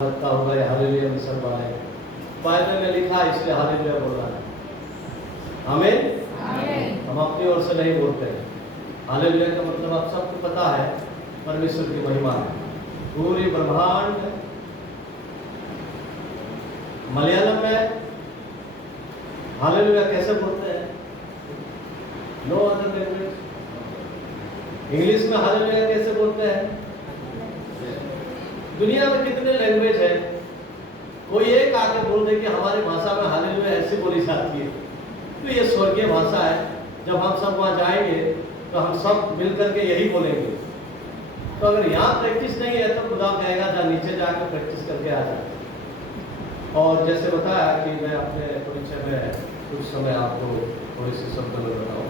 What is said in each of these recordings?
लगता होगा ये हालेलुया मिशन वाले बाइबल में लिखा है, इसलिए हालेलुया बोल रहा है। आमीन। हम अपनी ओर से नहीं बोलते हैं। हालेलुया का मतलब आप सबको पता है, परमेश्वर की महिमा है। पूरी ब्रह्मांड मलयालम में हालेलुया कैसे बोलते हैं? No other language. इंग्लिश में हालेलुया कैसे बोलते हैं? दुनिया में कितने लैंग्वेज है, कोई एक आके बोल दे कि हमारी भाषा में हालेलुया ऐसे बोली जाती है, तो ये स्वर्गीय भाषा है। जब हम सब वहाँ जाएंगे तो हम सब मिलकर के यही बोलेंगे। तो अगर यहाँ प्रैक्टिस नहीं है तो खुदा कहेगा जा नीचे जाकर प्रैक्टिस करके आ जाए। और जैसे बताया कि मैं अपने परिचय में कुछ समय आपको थोड़ी सी शब्द में बताऊँ।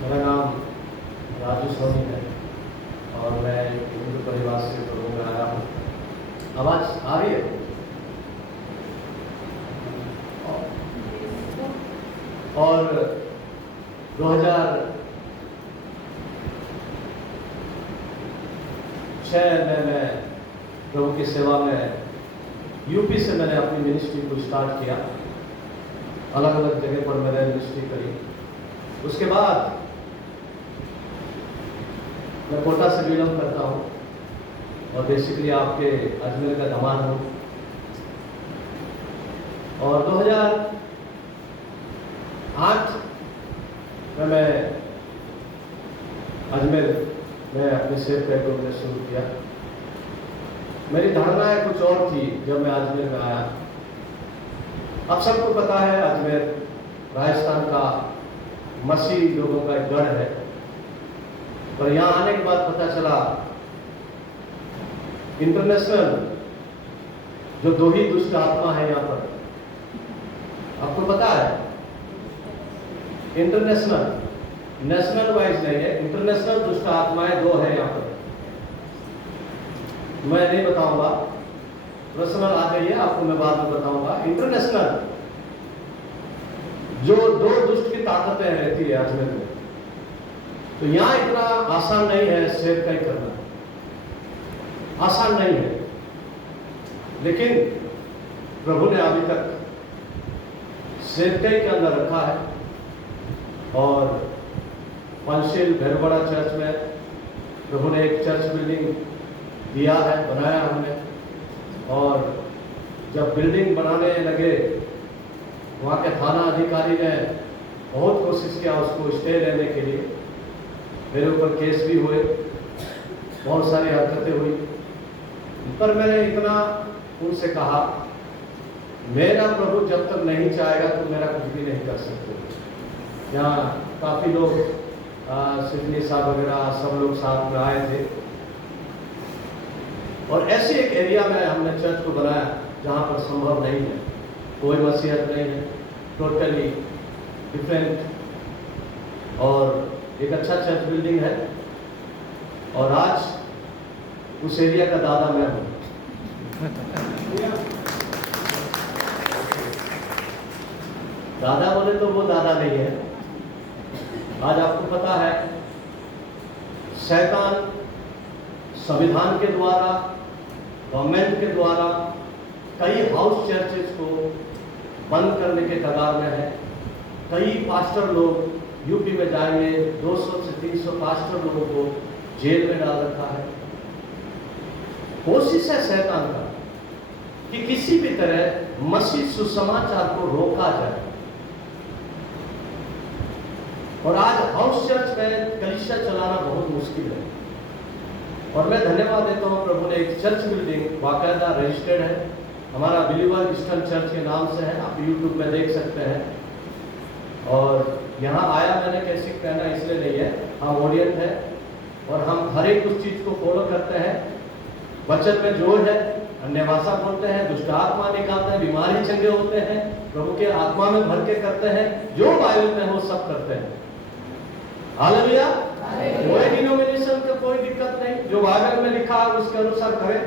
मेरा नाम राजू सोनी है और मैं हिंदू परिवार से प्रभु में आया हूँ। आवाज आ रही है? और 2006 में मैं प्रभु की सेवा में यूपी से मैंने अपनी मिनिस्ट्री को स्टार्ट किया। अलग अलग जगह पर मैंने मिनिस्ट्री करी। उसके बाद मैं कोटा से बिलोंग करता हूँ और बेसिकली आपके अजमेर का दामाद हूँ। और 2008 में मैं अजमेर में अपनी सेव का प्रोग्रेस शुरू किया। मेरी धारणाएं कुछ और थी जब मैं अजमेर में आया। अब सबको पता है अजमेर राजस्थान का मसीही लोगों का एक गढ़ है, पर यहाँ आने के बाद पता चला इंटरनेशनल जो दो ही दुष्ट आत्मा है यहाँ पर, आपको पता है? इंटरनेशनल, नेशनल वाइज नहीं है, इंटरनेशनल दुष्ट आत्माएं दो है यहाँ पर। मैं नहीं बताऊंगा, पर्सनल आ गई है, आपको मैं बाद में बताऊंगा। इंटरनेशनल जो दो दुष्ट की ताकतें रहती है अजमेर में, तो यहाँ इतना आसान नहीं है सेवकाई करना, आसान नहीं है। लेकिन प्रभु ने अभी तक सेवकाई के अंदर रखा है। और पंचशील भैरवड़ा चर्च में प्रभु ने एक चर्च बिल्डिंग दिया है, बनाया हमने। और जब बिल्डिंग बनाने लगे, वहाँ के थाना अधिकारी ने बहुत कोशिश किया उसको स्टे लेने के लिए। मेरे ऊपर केस भी हुए, बहुत सारी हरकतें हुई, पर मैंने इतना उनसे कहा, मेरा प्रभु जब तक नहीं चाहेगा तो मेरा कुछ भी नहीं कर सकते। यहाँ काफ़ी लोग सिडनी साहब वगैरह सब लोग साथ में आए थे। और ऐसे एक एरिया में हमने चर्च को बनाया जहाँ पर संभव नहीं है, कोई मसीहत नहीं है, टोटली डिफरेंट। और एक अच्छा चर्च बिल्डिंग है। और आज उस एरिया का दादा मैं हूँ। दादा बोले तो वो दादा नहीं है। आज आपको पता है शैतान संविधान के द्वारा, गवर्नमेंट के द्वारा कई हाउस चर्चेस को बंद करने के कगार में है। कई पास्टर लोग यूपी में जाएंगे, 200 से 300 पास्टर लोगों को जेल में डाल रखा है। कोशिश है शैतान का कि किसी भी तरह मसीह सुसमाचार को रोका जाए। और आज हाउस चर्च में कलीसिया चलाना बहुत मुश्किल है। और मैं धन्यवाद देता हूँ, प्रभु ने एक चर्च बिल्डिंग बाकायदा रजिस्टर्ड है, हमारा बिलीवर ईस्टर्न चर्च के नाम से है, आप यूट्यूब में देख सकते हैं। और यहाँ आया मैंने कैसे कहना इसलिए नहीं है, हम ओरिएंट है और हम हर एक उस चीज़ को फॉलो करते हैं। वचन में जो है, अन्य भाषा बोलते हैं, दुष्ट आत्मा निकालते हैं, बीमारी चंगे होते हैं, प्रभु के आत्मा में भर के करते हैं, जो बाइबल में हो सब करते हैं। हालेलुया। कोई डिनोमिनेशन का कोई दिक्कत नहीं, जो बाइबल में लिखा है उसके अनुसार करें,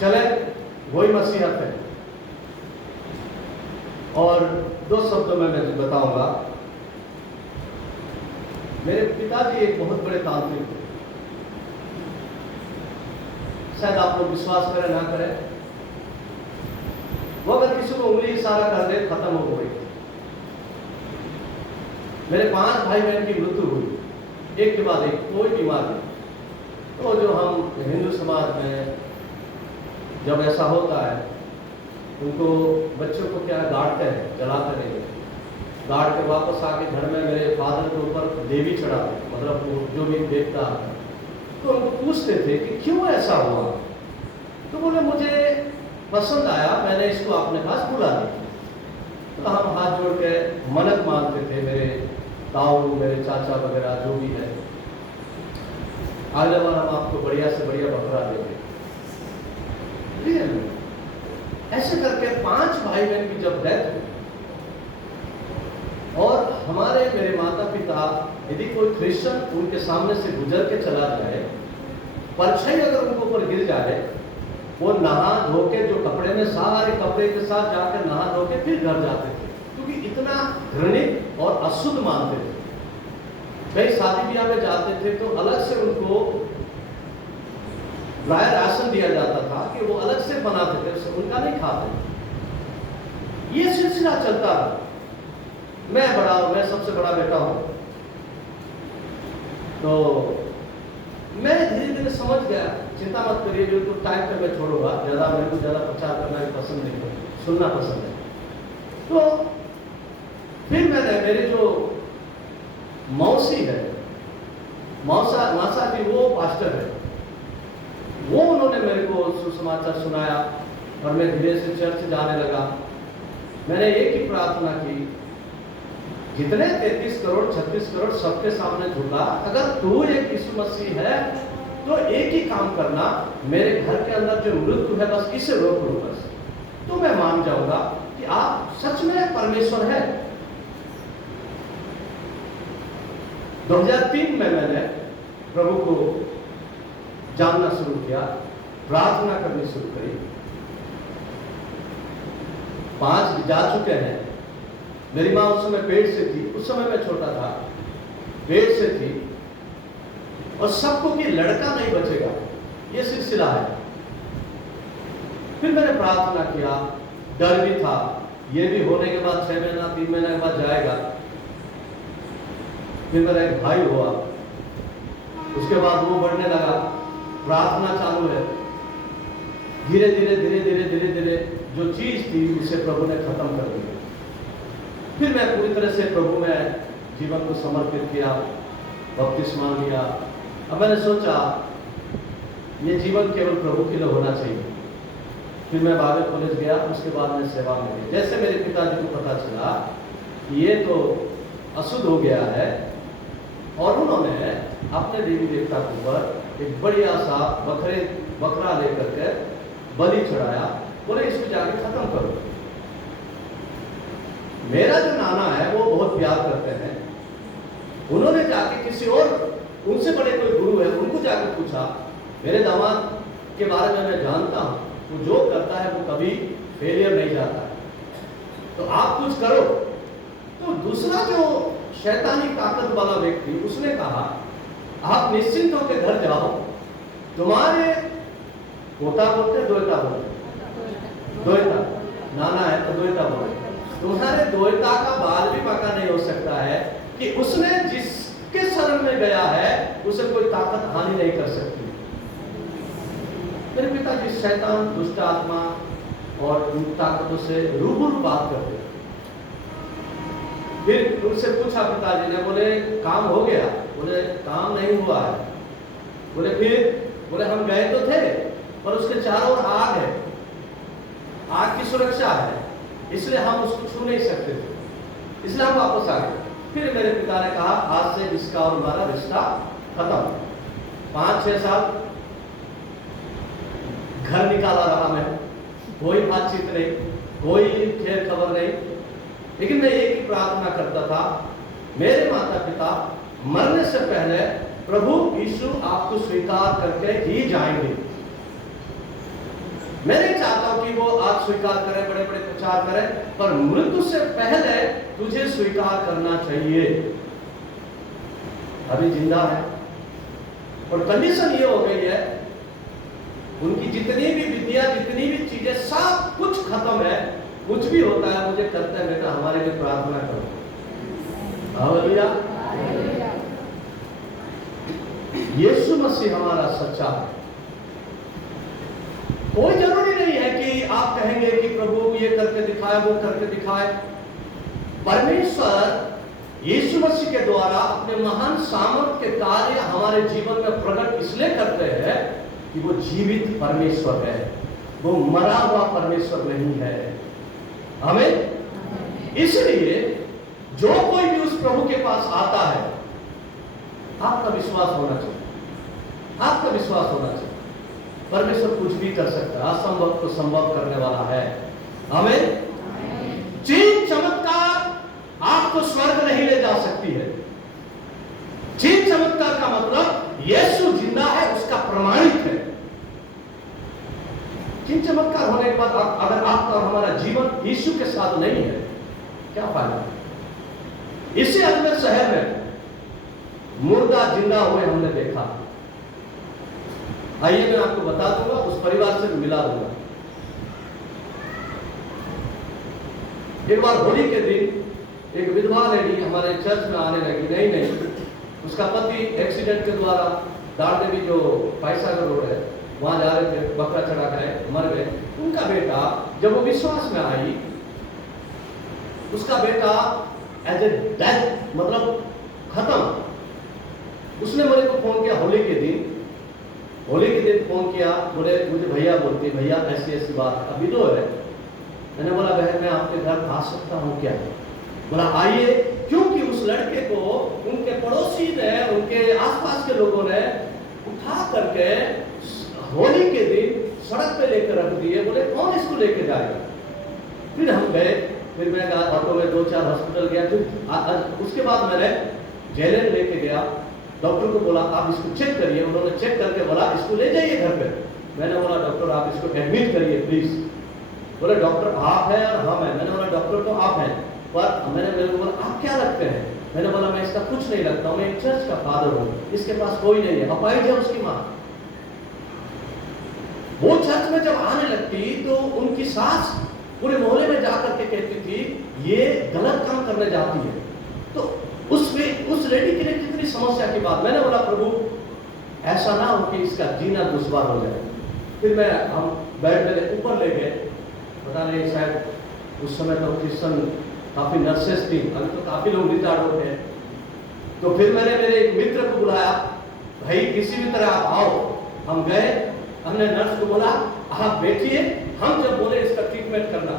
चले, वही मसीहत है। और दो शब्दों में मैं बताऊंगा। मेरे पिताजी एक बहुत बड़े तांत्रिक थे। शायद आप लोग विश्वास करें ना करें, किसी को उंगली इशारा कर दे, खत्म हो गई। मेरे 5 भाई बहन की मृत्यु हुई, एक के बाद एक, कोई बीमारी। तो जो हम हिंदू समाज में जब ऐसा होता है, उनको बच्चों को क्या गाड़ते हैं, जलाते नहीं, गाड़ के वापस आके घर में मेरे फादर के ऊपर देवी चढ़ाते, मतलब वो जो भी देखता है। तो उनको पूछते थे कि क्यों ऐसा हुआ, तो बोले मुझे पसंद आया, मैंने इसको अपने पास बुला लिया। तो हम हाथ जोड़ के मन्नत मांगते थे, मेरे ताऊ, मेरे चाचा वगैरह जो भी है, अगले बार हम आपको बढ़िया से बढ़िया बकरा देंगे। ऐसे करके 5 भाई बहन की जब डेथ हुई, और हमारे मेरे माता पिता, यदि कोई क्रिश्चियन उनके सामने से गुजर के चला जाए, परछाई अगर उनके ऊपर गिर जाए, वो नहा धो के, जो कपड़े में सारे कपड़े के साथ जाकर नहा धो के फिर घर जाते थे, क्योंकि इतना घृणित और अशुद्ध मानते थे। कई शादी ब्याह में जाते थे तो अलग से उनको प्राय राशन दिया जाता था कि वो अलग से बनाते थे, उनका नहीं खाते। ये सिलसिला चलता रहा। मैं बड़ा हूं, मैं सबसे बड़ा बेटा हूं, तो मैं धीरे धीरे समझ गया, चिंता मत करिए, जो तो टाइम पे मैं छोड़ूंगा, ज्यादा मेरे को ज्यादा प्रचार करना भी पसंद नहीं है, सुनना पसंद है। तो फिर मैंने, मेरी जो मौसी है, मासा जी, वो पास्टर है, वो उन्होंने मेरे को सुसमाचार सुनाया और मैं धीरे से चर्च जाने लगा। मैंने एक ही प्रार्थना की, जितने 33 करोड़ 36 करोड़ सबके सामने झुका, अगर तू एक यीशु मसीह है तो एक ही काम करना, मेरे घर के अंदर जो मृत्यु है बस इसे रोक लो, बस तो मैं मान जाऊंगा कि आप सच में परमेश्वर है। 2003 में मैंने प्रभु को जानना शुरू किया, प्रार्थना करनी शुरू करी। 5 जा चुके हैं। मेरी माँ उस समय पेट से थी, उस समय मैं छोटा था, पेट से थी, और सबको कि लड़का नहीं बचेगा, ये सिलसिला है। फिर मैंने प्रार्थना किया, डर भी था, ये भी होने के बाद 6 महीना 3 महीने के बाद जाएगा। फिर मेरा एक भाई हुआ, उसके बाद वो बढ़ने लगा, प्रार्थना चालू है। धीरे धीरे धीरे धीरे धीरे धीरे जो चीज थी उसे प्रभु ने खत्म कर दिया। फिर मैं पूरी तरह से प्रभु में जीवन को समर्पित किया, बपतिस्मा लिया। अब मैंने सोचा ये जीवन केवल प्रभु के लिए होना चाहिए। फिर मैं बाइबल कॉलेज गया, उसके बाद मैं सेवा में गई। जैसे मेरे पिताजी को पता चला कि ये तो अशुद्ध हो गया है, और उन्होंने अपने देवी देवता के ऊपर एक बढ़िया सा बकरा लेकर के बलि चढ़ाया, बोले इसको जाके खत्म करो। मेरा जो नाना है वो बहुत प्यार करते हैं, उन्होंने जाके किसी और उनसे बड़े कोई गुरु है उनको जाकर पूछा, मेरे दामाद के बारे में मैं जानता हूँ, वो जो करता है वो कभी फेलियर नहीं जाता है, तो आप कुछ करो। तो दूसरा जो शैतानी ताकत वाला व्यक्ति, उसने कहा आप निश्चिंत होकर घर जाओ, तुम्हारे पोता बोलते द्वैता बोलते, द्वैता नाना है तो द्वैता बोलते, तुम्हारे द्वैता का बाल भी पका नहीं हो सकता है कि उसने जिसके शरण में गया है उसे कोई ताकत हानि नहीं कर सकती। मेरे पिताजी शैतान, दुष्ट आत्मा और उन ताकतों से रूबरू बात करते। फिर उनसे पूछा पिताजी ने, बोले काम हो गया? बोले काम नहीं हुआ है। बोले फिर? बोले हम गए तो थे पर उसके चारों ओर आग है, आग की सुरक्षा है, इसलिए हम उसको छू नहीं सकते थे, इसलिए हम वापस आ गए। फिर मेरे पिता ने कहा आज से इसका और हमारा रिश्ता खत्म। 5-6 साल घर निकाला रहा मैं, कोई बातचीत नहीं, कोई खैर खबर नहीं, लेकिन मैं एक ही प्रार्थना करता था, मेरे माता पिता मरने से पहले प्रभु यीशु आपको स्वीकार करके ही जाएंगे। मैं नहीं चाहता हूं कि वो आज स्वीकार करें, बड़े बड़े प्रचार करें, पर मृत्यु से पहले तुझे स्वीकार करना चाहिए। अभी जिंदा है और कंडीशन ये हो गई है, उनकी जितनी भी विद्या, जितनी भी चीजें, सब कुछ खत्म है, कुछ भी होता है मुझे करते हैं बेटा, हमारे लिए प्रार्थना करो। हालेलुया। यीशु मसीह हमारा सच्चा है। कोई जरूरी नहीं है कि आप कहेंगे कि प्रभु ये करके दिखाए, वो करके दिखाए। परमेश्वर यीशु मसीह के द्वारा अपने महान सामर्थ के कार्य हमारे जीवन में प्रकट इसलिए करते हैं कि वो जीवित परमेश्वर है, वो मरा हुआ परमेश्वर नहीं है। हमें इसलिए जो कोई भी उस प्रभु के पास आता है, आपका विश्वास होना चाहिए, आपका विश्वास होना चाहिए। परमेश्वर कुछ भी कर सकता है, असंभव को संभव करने वाला है। हमें चिन्ह चमत्कार आपको स्वर्ग नहीं ले जा सकती है। चिन्ह चमत्कार का मतलब यीशु जिंदा है, उसका प्रमाणित है। चिन्ह चमत्कार होने के बाद अगर आपका और हमारा जीवन यीशु के साथ नहीं है, क्या फायदा? इसी अजमेर शहर में मुर्दा जिंदा हुए हमने देखा। आइए मैं आपको बता दूंगा, उस परिवार से मिला दूंगा। एक बार होली के दिन एक विधवा लेडी हमारे चर्च में आने लगी। नहीं, उसका पति एक्सीडेंट के द्वारा दार देवी जो पैसा का रोड है वहां जा रहे थे, बकरा चढ़ा गए, मर गए। उनका बेटा जब वो विश्वास में आई, उसका बेटा एज ए डेथ मतलब खत्म। उसने मेरे को फोन किया होली के दिन फोन किया, बोले मुझे भैया बोलती, भैया ऐसी बात, अभी तो है। मैंने बोला बहन मैं आपके घर आ सकता हूँ क्या? बोला आइए, क्योंकि उस लड़के को उनके पड़ोसी ने, उनके आसपास के लोगों ने उठा करके होली के दिन सड़क पे लेकर रख दिए। बोले कौन इसको लेके जाएगा? फिर हम गए, फिर मैं ऑटो में 2-4 हॉस्पिटल गया। फिर उसके बाद मैंने जेल लेके गया, डॉक्टर को बोला आप इसको चेक करिए। उन्होंने चेक करके बोला इसको ले जाइए घर पे। मैंने बोला डॉक्टर आप इसको एडमिट करिए प्लीज। बोले डॉक्टर आप हैं और हम हैं। मैंने बोला डॉक्टर तो आप हैं, पर मैंने मेरे को बोला आप क्या लगते हैं? मैंने बोला मैं इसका कुछ नहीं लगता हूँ, मैं एक चर्च का फादर हूँ, इसके पास कोई नहीं है, अपाहिज है उसकी माँ। वो चर्च में जब आने लगती तो उनकी सास पूरे मोहल्ले में जाकर के कहती थी ये गलत काम करने जाती है। तो उस लेडी के लिए कितनी समस्या की बात। मैंने बोला प्रभु ऐसा ना हो कि इसका जीना दुश्वार हो जाए। फिर हम बेड में ऊपर ले गए, पता नहीं शायद उस समय तो क्रिश्चियन काफी नर्सेस थी, अभी तो काफी लोग रिटायर्ड हो गए। तो फिर मैंने मेरे एक मित्र को बुलाया, भाई किसी भी तरह आप आओ। हम गए, हमने नर्स को बोला आप बैठिए, हम जब बोले इसका ट्रीटमेंट करना।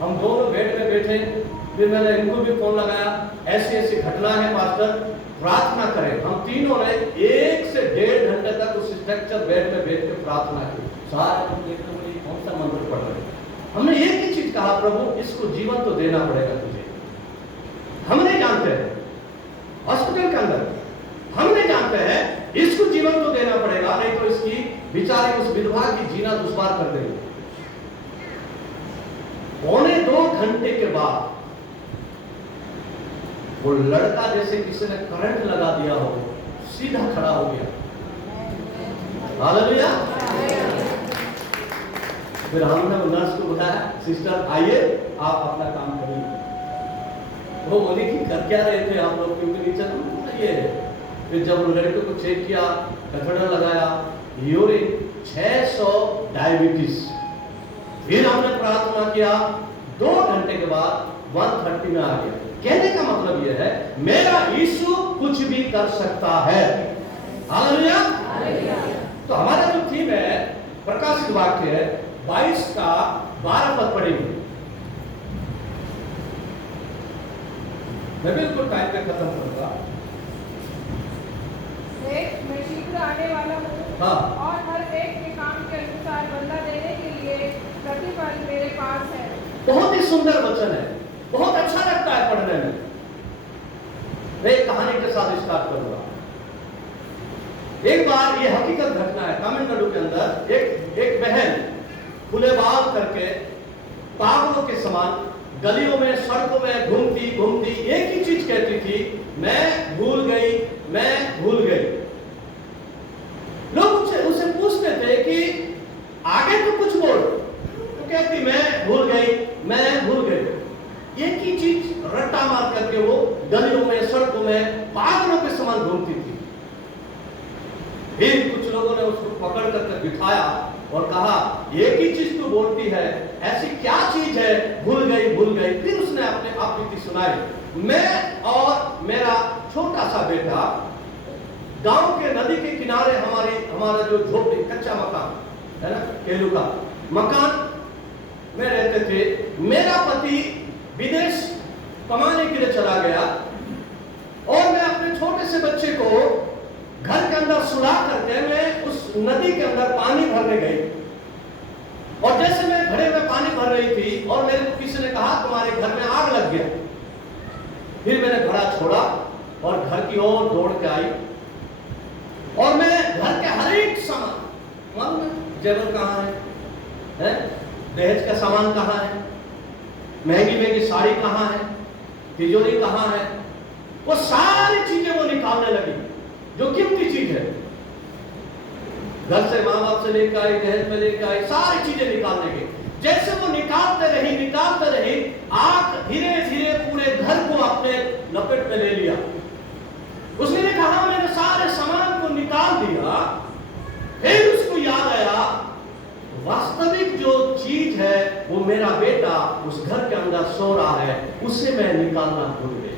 हम दोनों बेड में बैठे। फिर मैंने इनको भी फोन लगाया, ऐसी घटना है पास्टर, प्रार्थना करें। हम तीनों ने 1 से 1.5 घंटे तक उस स्ट्रक्चर बेड में बैठ के प्रार्थना की। सारे लोग देखते हुए कौन सा मंत्र पढ़ रहे। हमने एक ही चीज कहा, प्रभु इसको जीवन तो देना पड़ेगा तुझे। हम नहीं जानते हैं हॉस्पिटल के अंदर, हम नहीं जानते हैं इसको जीवन तो देना पड़ेगा, नहीं तो इसकी बेचारी उस विधवा की जीना दुश्वार कर देंगे। 1.25 घंटे के बाद वो लड़का जैसे किसी ने करंट लगा दिया हो, सीधा खड़ा हो गया। हालेलुया। फिर हमने नर्स को बुलाया, सिस्टर आइए आप अपना काम करिए। वो बोली कि कर क्या रहे थे आप लोग, क्योंकि नीचे ये। फिर जब लड़के को चेक किया, कैथेटर लगाया, यूरिन 600 डायबिटीज। फिर हमने प्रार्थना किया, 2 घंटे के बाद 130 में आ गया। कहने का मतलब यह है मेरा यीशु कुछ भी कर सकता है। हालेलुया। तो हमारा जो थीम है प्रकाशित वाक्य है 22 का 12 पद पढ़ेंगे। मैं बिल्कुल टाइम पे खत्म करूंगा। मैं शीघ्र आने वाला हूँ। हाँ। और हर एक के काम के अनुसार बदला देने के लिए प्रतिफल मेरे पास है। बहुत ही सुंदर वचन है, बहुत अच्छा लगता है पढ़ने में। मैं एक कहानी के साथ स्टार्ट करूंगा। एक बार ये हकीकत घटना है, तमिलनाडु के अंदर एक बहन खुले बाल करके पागलों के समान गलियों में सड़कों में घूमती एक ही चीज कहती थी, मैं भूल गई, मैं भूल गई। लोग उसे पूछते थे कि आगे तो कुछ बोल। तो कहती मैं भूल गई, मैं गलियों में, सड़कों में पागलों के समान घूमती थी। फिर कुछ लोगों ने उसको पकड़ कर बिठाया और कहा, एक ही चीज तू बोलती है, ऐसी क्या चीज है? भूल गई। फिर उसने अपने आप बीती सुनाई। मैं और मेरा छोटा सा बेटा गांव के नदी के किनारे हमारा जो झोपड़ी, कच्चा मकान है ना, केलू का मकान में रहते थे। मेरा पति विदेश कमाने के लिए चला गया और मैं अपने छोटे से बच्चे को घर के अंदर सुला करके मैं उस नदी के अंदर पानी भरने गई। और जैसे मैं घड़े में पानी भर रही थी और मेरे को किसी ने कहा, तुम्हारे घर में आग लग गया। फिर मैंने घड़ा छोड़ा और घर की ओर दौड़ के आई और मैं घर के हर एक सामान, मालूम है जेवर कहाँ है? दहेज का सामान कहाँ है? महंगी साड़ी कहाँ है? तिजोरी कहाँ है? वो सारी चीजें वो निकालने लगी जो कीमती चीज है। घर से माँ बाप से लेकर आई, दहेज में लेकर आई, सारी चीजें निकालने की। जैसे वो निकालते रही, आग धीरे धीरे पूरे घर को अपने लपेट में ले लिया। उसने कहा, मैंने सारे सामान को निकाल दिया। फिर उसको याद आया, वास्तविक जो चीज है वो मेरा बेटा उस घर के अंदर सो रहा है, उसे मैं निकालना भूल गई।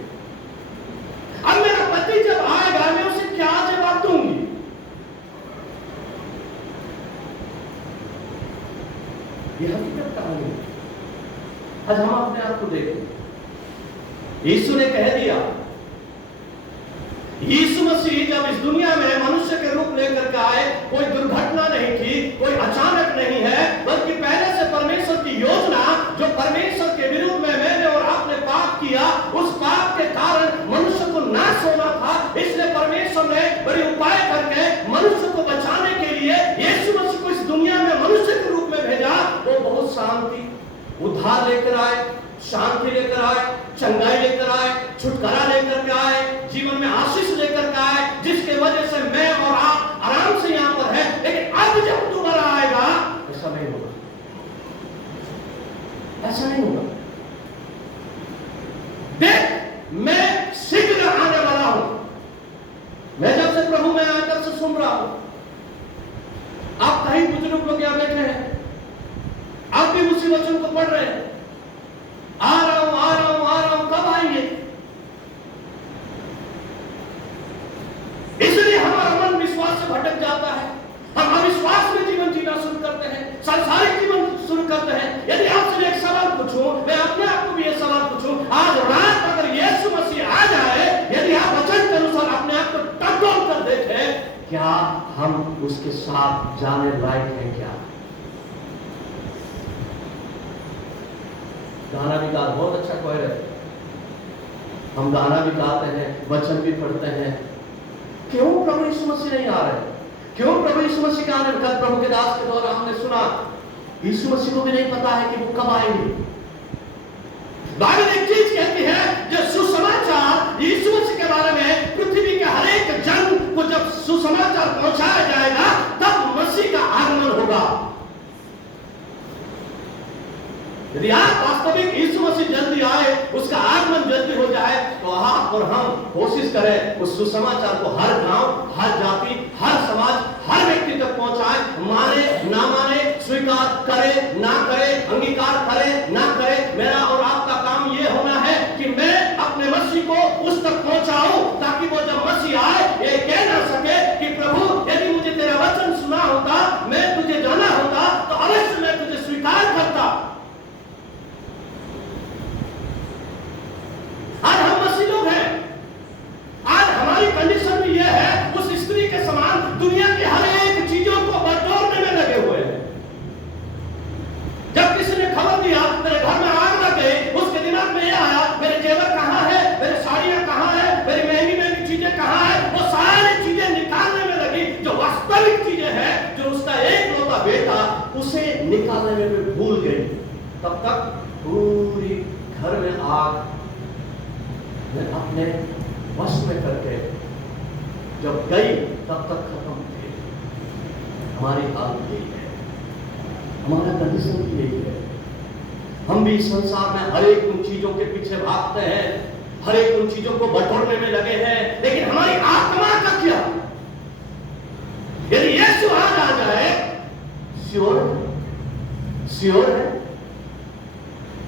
अब मेरा पति जब आएगा मैं उसे क्या जवाब दूंगी? ये हकीकत कहानी है। आज हम अपने आप को देखें। यीशु ने कह दिया, यीशु मसीह जब इस दुनिया में मनुष्य के रूप लेकर के आए, कोई दुर्घटना नहीं थी, कोई अचानक नहीं है, बल्कि पहले से परमेश्वर की योजना, जो परमेश्वर के विरुद्ध में मैंने और आपने पाप किया, उस पाप के कारण मनुष्य को नाश होना था। इसलिए परमेश्वर ने बड़ी उपाय करके मनुष्य को बचाने के लिए यीशु मसीह को इस दुनिया में मनुष्य के रूप में भेजा। वो बहुत शांति, उद्धार लेकर आए, शांति लेकर आए, चंगाई लेकर आए, छुटकारा लेकर के आए, जीवन में आशीष लेकर के आए, जिसके वजह से मैं और आप आराम से यहाँ पर है। लेकिन अब जब दोबारा आएगा ऐसा नहीं होगा, ऐसा नहीं होगा। देख, मैं शीघ्र आने वाला हूं। मैं जब से प्रभु में आकर से सुन रहा हूं, आप कई बुजुर्ग लोग यहाँ बैठे हैं, आप भी उसी वचन को पढ़ रहे हैं, आ रहा हूं, कब आएंगे? इसलिए हमारा मन विश्वास से भटक जाता है। हम अविश्वास में जीवन जीना शुरू करते हैं, सांसारिक जीवन शुरू करते हैं। यदि आपसे एक सवाल पूछूं, मैं अपने आप को भी ये सवाल पूछूं, आज रात अगर यीशु मसीह आ जाए, यदि आप वचन के अनुसार अपने आप को टकटोल कर देखें, क्या हम उसके साथ जाने लायक हैं? क्या गाना भी गा, बहुत अच्छा कह रहे हैं, हम गाना भी गाते हैं, वचन भी पढ़ते हैं। क्यों प्रभु यीशु मसीह नहीं आ रहे? क्यों प्रभु यीशु मसीह का आने? कल प्रभु के दास के द्वारा हमने सुना, यीशु मसीह को भी नहीं पता है कि वो कब आएंगे। बाइबल एक चीज कहती है, जो सुसमाचार यीशु मसीह के बारे में पृथ्वी के हर एक जन को जब सुसमाचार पहुंचाया जाएगा, तब मसीह का आगमन होगा। यदि आप वास्तविक यीशु मसीह जल्दी आए, उसका आगमन जल्दी हो जाए, तो आप और हम कोशिश करें उस सुसमाचार को हर गांव, हर जाति, हर समाज, हर व्यक्ति तक पहुंचाए। माने ना माने, स्वीकार करे ना करे, अंगीकार करे ना करे, मेरा और आपका काम यह होना है कि मैं अपने मसीह को उस तक पहुंचाऊं, ताकि वो जब मसीह आए ये कह ना सके कि प्रभु, यदि मुझे तेरा वचन सुना होता, मैं तुझे जाना होता, तो अवश्य मैं तुझे स्वीकार करता। आज हम मसीह लोग हैं, आज हमारी कंडीशन भी यह है, उस स्त्री के समान दुनिया की हर एक चीजों को बटोरने में लगे हुए हैं। जब किसी ने खबर दिया मेरे घर में आग लग गई, उसके दिमाग में यह आया, मेरे जेवर कहाँ है, मेरे साड़ियां कहाँ है, मेरी महंगी चीजें कहाँ है। वो सारी चीजें निकालने में लगी, जो वास्तविक चीजें हैं, जो उसका एकलौता बेटा, उसे निकालने में भी भूल गई। तब तक पूरी घर में आग मैं अपने वश में करके जब गई, तब तक खत्म थी। हमारी हालत यही है, हमारा कंडीशन यही है। हम भी संसार में हर एक उन चीजों के पीछे भागते हैं हर एक उन चीजों को बटोरने में लगे हैं, लेकिन हमारी आत्मा का क्या? यदि यीशु आज आ जाए, श्योर है?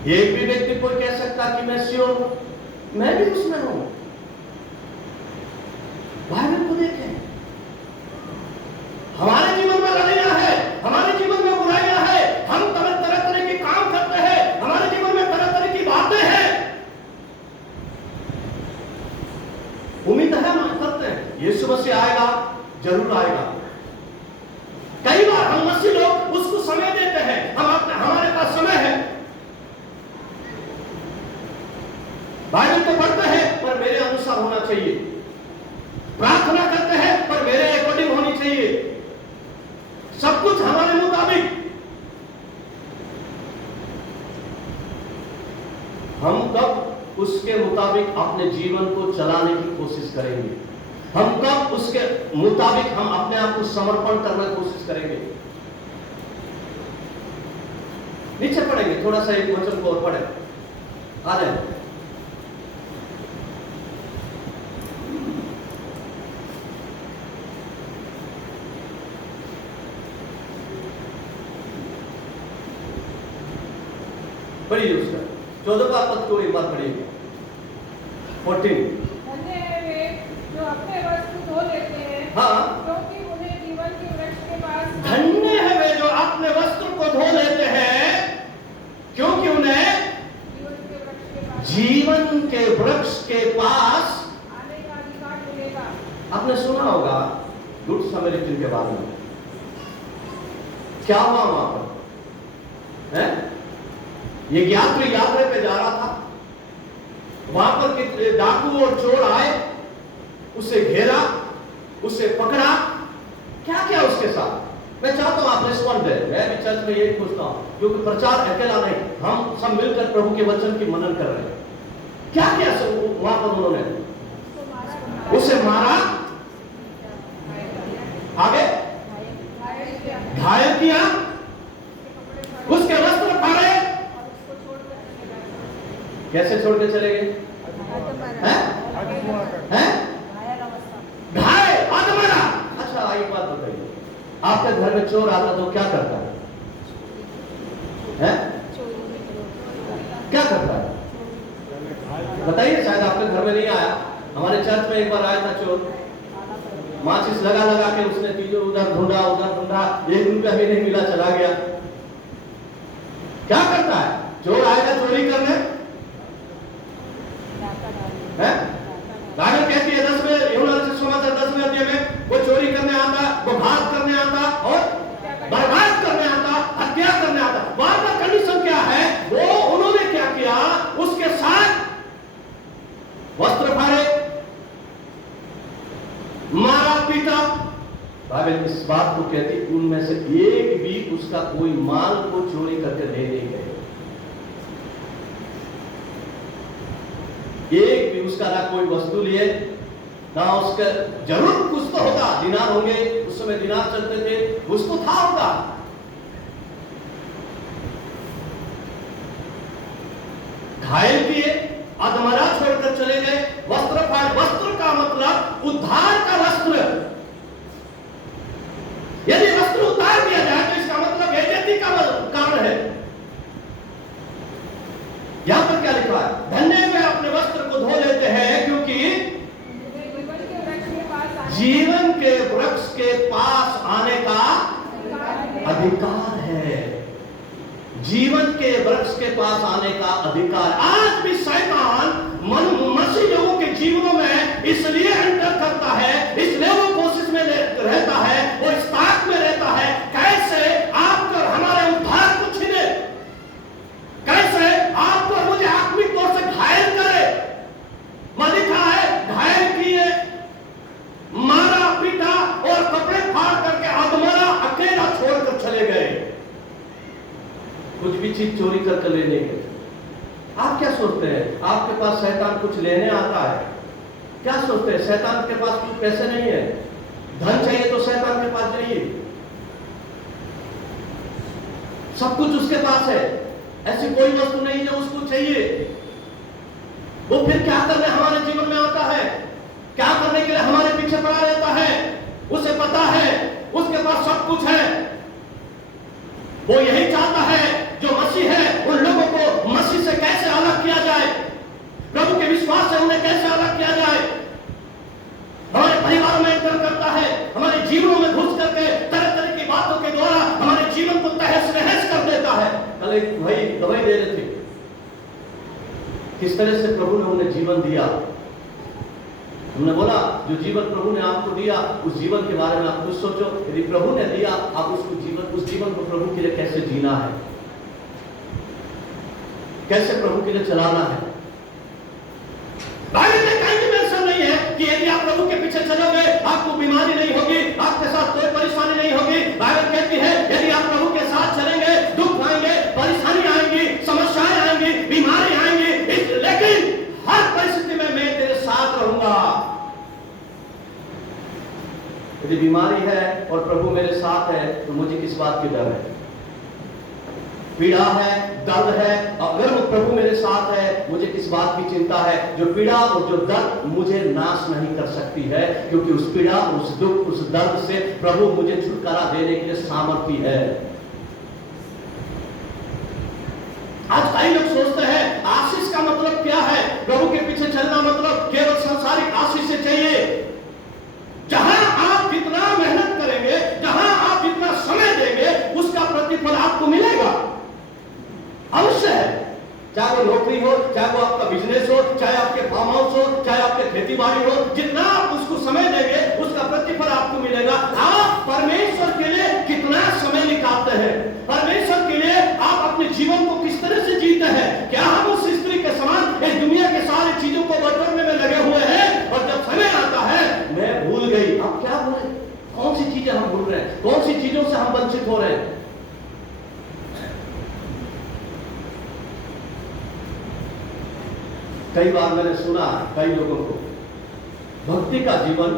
एक भी व्यक्ति कोई कह सकता कि मैं श्योर हूं, मैं भी उसमें हूं। बाइबल को देखें, हमारे जीवन में लड़ाइयां है, हमारे जीवन में बुराइयां है, हम तरह तरह के काम करते हैं, हमारे जीवन में तरह तरह की बातें हैं। उम्मीद है हम करते हैं यीशु मसीह आएगा, जरूर आएगा। कई बार हम मसीह लोग उसको समय देते हैं, हमारे पास समय है, बाइबल तो पढ़ते हैं पर मेरे अनुसार होना चाहिए, प्रार्थना करते हैं पर मेरे अकॉर्डिंग होनी चाहिए, सब कुछ हमारे मुताबिक। हम कब उसके मुताबिक अपने जीवन को चलाने की कोशिश करेंगे? हम कब उसके मुताबिक हम अपने आप को समर्पण करने की कोशिश करेंगे? नीचे पढ़ेंगे, थोड़ा सा एक वचन को और पढ़े, आ जाए। पढ़िए उसका 14वां पद को एक बार पढ़िए। 14। धन्य है वे जो अपने वस्त्र धो लेते हैं, हाँ, क्योंकि उन्हें जीवन के वृक्ष के पास धन्य है वे जो अपने वस्त्र को धो लेते हैं, क्योंकि उन्हें जीवन के वृक्ष के पास आने का अधिकार मिलेगा। आपने सुना होगा गुड समरियन के बारे में, क्या हुआ वहां पर? है ये यात्री यात्रा पे जा रहा था, वहां पर डाकू और चोर आए, उसे घेरा, उसे पकड़ा, क्या किया उसके साथ? मैं चाहता हूं आप रिस्पॉन्ड दें। मैं भी चर्च में यही पूछता हूं, क्योंकि प्रचार अकेला नहीं, हम सब मिलकर प्रभु के वचन की मनन कर रहे हैं। क्या किया वहां पर उन्होंने? उसे मारा, आगे घायल किया, उसके वस्त्र फाड़े। कैसे छोड़ के चले गए? घायल, आत्मरा। अच्छा एक बात बताइए, आपके घर में चोर आता तो क्या करता है? क्या करता है बताइए? शायद आपके घर में नहीं आया, हमारे चर्च में एक बार आया था चोर, माचिस लगा लगा के उसने चीजों उधर ढूंढा, ₹1 भी नहीं मिला, चला गया। क्या करता है चोर? आएगा चोरी करने, बाइबल कहती है 10वें अध्याय में वो चोरी करने आता, वो भाग करने आता और बर्बाद करने आता, हत्या करने आता। वहां का कंडीशन क्या है? वो उन्होंने क्या किया? उसके साथ वस्त्र फाड़े, मारा पीटा। बाइबल इस बात को कहती, उनमें से एक भी उसका कोई माल को चोरी करके ले नहीं गए, एक भी उसका ना कोई वस्तु लिए, ना उसका, जरूर कुछ तो होगा, दिनार होंगे, उस समय दिनार चलते थे, उसको था होगा। घायल किए, अधमरा छोड़कर चले गए, वस्त्र फाड़। वस्त्र का मतलब उद्धार का वस्त्र। यदि वस्त्र उतार दिया जाए तो इसका मतलब बेइज्जती का कारण है। यहां पर क्या लिखा है? धन्य वे अपने वस्त्र को धो लेते हैं, क्योंकि जीवन के वृक्ष के पास आने का अधिकार है। जीवन के वृक्ष के पास आने का अधिकार। आज भी शैतान मसीह लोगों के जीवनों में इसलिए एंटर करता है, इसलिए वो कोशिश में रहता है, वो इस ताक में रहता है, कैसे आपको हमारे उद्धार को छीने, कैसे आपको और मुझे आत्मिक तौर से घायल करे। लिखा है घायल किए, मारा पीटा और कपड़े फाड़ करके अधमरा अकेला छोड़कर चले गए। कुछ भी चीज चोरी करके ले नहीं गए। आप क्या सोचते हैं? आपके पास शैतान कुछ लेने आता है? क्या सोचते हैं? शैतान के पास कुछ पैसे नहीं है, धन चाहिए तो शैतान के पास जाइए, सब कुछ उसके पास है। ऐसी कोई वस्तु नहीं जो उसको चाहिए। वो फिर क्या करने हमारे जीवन में आता है, क्या करने के लिए हमारे पीछे पड़ा रहता है। उसे पता है उसके पास सब कुछ है। वो यही चाहता है जो मसीह है उन लोगों को मसीह से कैसे अलग किया जाए, प्रभु के विश्वास से उन्हें कैसे अलग किया जाए। हमारे परिवार में एंटर करता है, हमारे जीवनों में घुस करके तरह तरह की बातों के द्वारा हमारे जीवन को तहस नहस कर देता है। कल एक भाई दवाई दे रहे थे, किस तरह से प्रभु ने उन्हें जीवन दिया। हमने बोला जो जीवन प्रभु ने आपको दिया उस जीवन के बारे में आप कुछ सोचो। यदि प्रभु ने दिया आप उस जीवन को प्रभु के लिए कैसे जीना है, कैसे प्रभु के लिए चलाना है। बाइबल में कहीं भी मेंशन नहीं है कि यदि आप प्रभु के पीछे चलोगे आपको बीमारी नहीं होगी, आपके साथ कोई परेशानी नहीं होगी। बाइबल कहती है यदि आप प्रभु के साथ चलेंगे दुख आएंगे, परेशानी आएंगी, समस्याएं आएंगी, बीमारी आएंगी, लेकिन हर परिस्थिति में मैं तेरे साथ रहूंगा। यदि बीमारी है और प्रभु मेरे साथ है तो मुझे किस बात की डर है। पीड़ा है, दर्द है, अगर वो प्रभु मेरे साथ है मुझे किस बात की चिंता है। जो पीड़ा और जो दर्द मुझे नाश नहीं कर सकती है, क्योंकि उस पीड़ा, उस दुख, उस दर्द से प्रभु मुझे छुटकारा देने के लिए सामर्थ्य है। आज कई लोग सोचते हैं आशीष का मतलब क्या है, प्रभु के पीछे चलना मतलब केवल सांसारिक आशीष से चाहिए। जहां आप जितना मेहनत करेंगे, जहां आप जितना समय देंगे उसका प्रतिफल आपको मिलेगा, अवश्य है। चाहे वो नौकरी हो, चाहे वो आपका बिजनेस हो, चाहे आपके फार्म हाउस हो, चाहे आपके खेती बाड़ी हो, जितना आप उसको समय देंगे उसका प्रतिफल आपको मिलेगा। आप परमेश्वर के लिए कितना समय निकालते हैं, परमेश्वर के लिए आप अपने जीवन को किस तरह से जीते हैं। क्या हम उस स्त्री के समान इस दुनिया के सारी चीजों को बटोरने में लगे हुए हैं और जब समय आता है मैं भूल गई। आप क्या बोले, कौन सी चीजें हम भूल रहे हैं, कौन सी चीजों से हम वंचित हो रहे हैं। कई बार मैंने सुना कई लोगों को भक्ति का जीवन,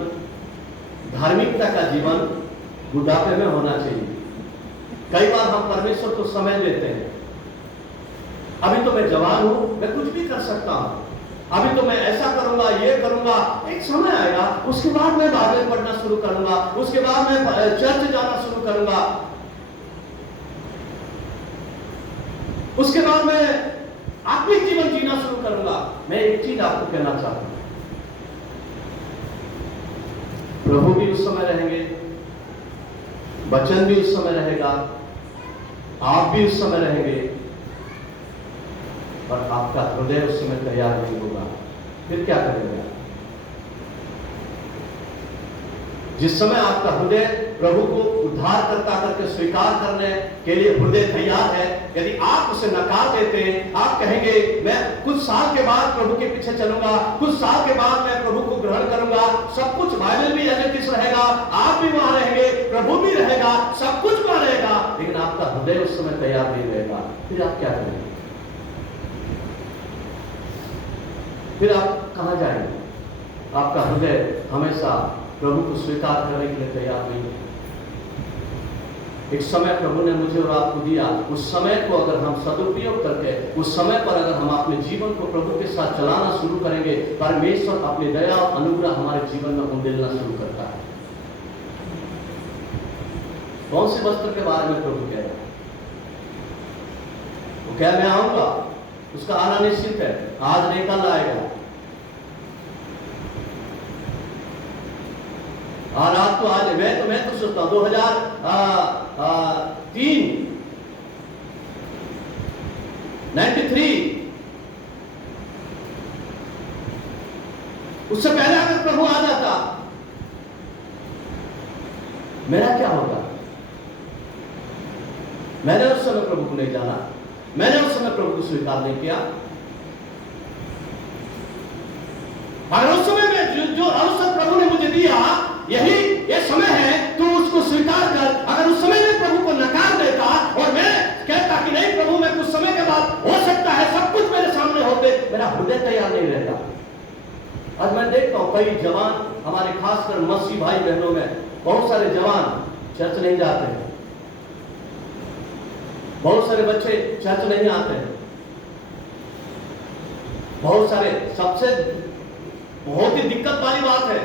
धार्मिकता का जीवन बुढ़ापे में होना चाहिए। कई बार हम परमेश्वर को समय देते हैं, अभी तो मैं जवान हूं, मैं कुछ भी कर सकता हूं, अभी तो मैं ऐसा करूंगा, ये करूंगा। एक समय आएगा उसके बाद मैं बाइबल पढ़ना शुरू करूंगा, उसके बाद मैं चर्च जाना शुरू करूंगा, उसके बाद मैं आत्मिक जीवन जीना शुरू करूंगा। मैं एक चीज आपको कहना चाहता हूं, प्रभु भी उस समय रहेंगे, वचन भी उस समय रहेगा, आप भी उस समय रहेंगे, और आपका हृदय उस समय तैयार नहीं होगा। फिर क्या करेंगे? जिस समय आपका हृदय प्रभु को उद्धार करता करके स्वीकार करने के लिए हृदय तैयार है, यदि आप उसे नकार देते हैं, आप कहेंगे मैं कुछ साल के बाद प्रभु के पीछे चलूंगा, कुछ साल के बाद मैं प्रभु को ग्रहण करूंगा, सब कुछ बाइबल भी एज रहेगा, आप भी वहां रहेंगे, प्रभु भी रहेगा, सब कुछ वहां रहेगा, लेकिन आपका हृदय उस समय तैयार नहीं रहेगा। फिर आप क्या करेंगे? फिर आप कहां जाएंगे? आपका हृदय हमेशा प्रभु को स्वीकार करने के लिए तैयार नहीं है। एक समय प्रभु ने मुझे और आपको दिया, उस समय को अगर हम सदुपयोग करके उस समय पर अगर हम अपने जीवन को प्रभु के साथ चलाना शुरू करेंगे, परमेश्वर अपनी दया और अनुग्रह हमारे जीवन में उंडेलना शुरू करता है। कौन से वस्त्र के बारे में प्रभु कह रहा है? वो क्या मैं आऊंगा, उसका आना निश्चित है, आज नहीं कल आएगा। रात तो आज मैं तो सोचता हूं 93 उससे पहले अगर प्रभु आ जाता मेरा क्या होता? मैंने उस समय प्रभु को नहीं जाना, मैंने उस समय प्रभु को स्वीकार नहीं किया। अगर उस समय में जो अवसर प्रभु ने मुझे दिया, यही ये समय है, तू उसको स्वीकार कर। अगर उस समय में प्रभु को नकार देता और मैं कहता कि नहीं प्रभु मैं कुछ समय के बाद हो सकता है सब कुछ मेरे सामने होते, मेरा हृदय तैयार नहीं रहता। आज मैं देखता हूं कई जवान हमारे खासकर मसीह भाई बहनों में बहुत सारे जवान चर्च नहीं जाते हैं, बहुत सारे बच्चे चर्च नहीं आते हैं। बहुत सारे, सबसे बहुत ही दिक्कत वाली बात है,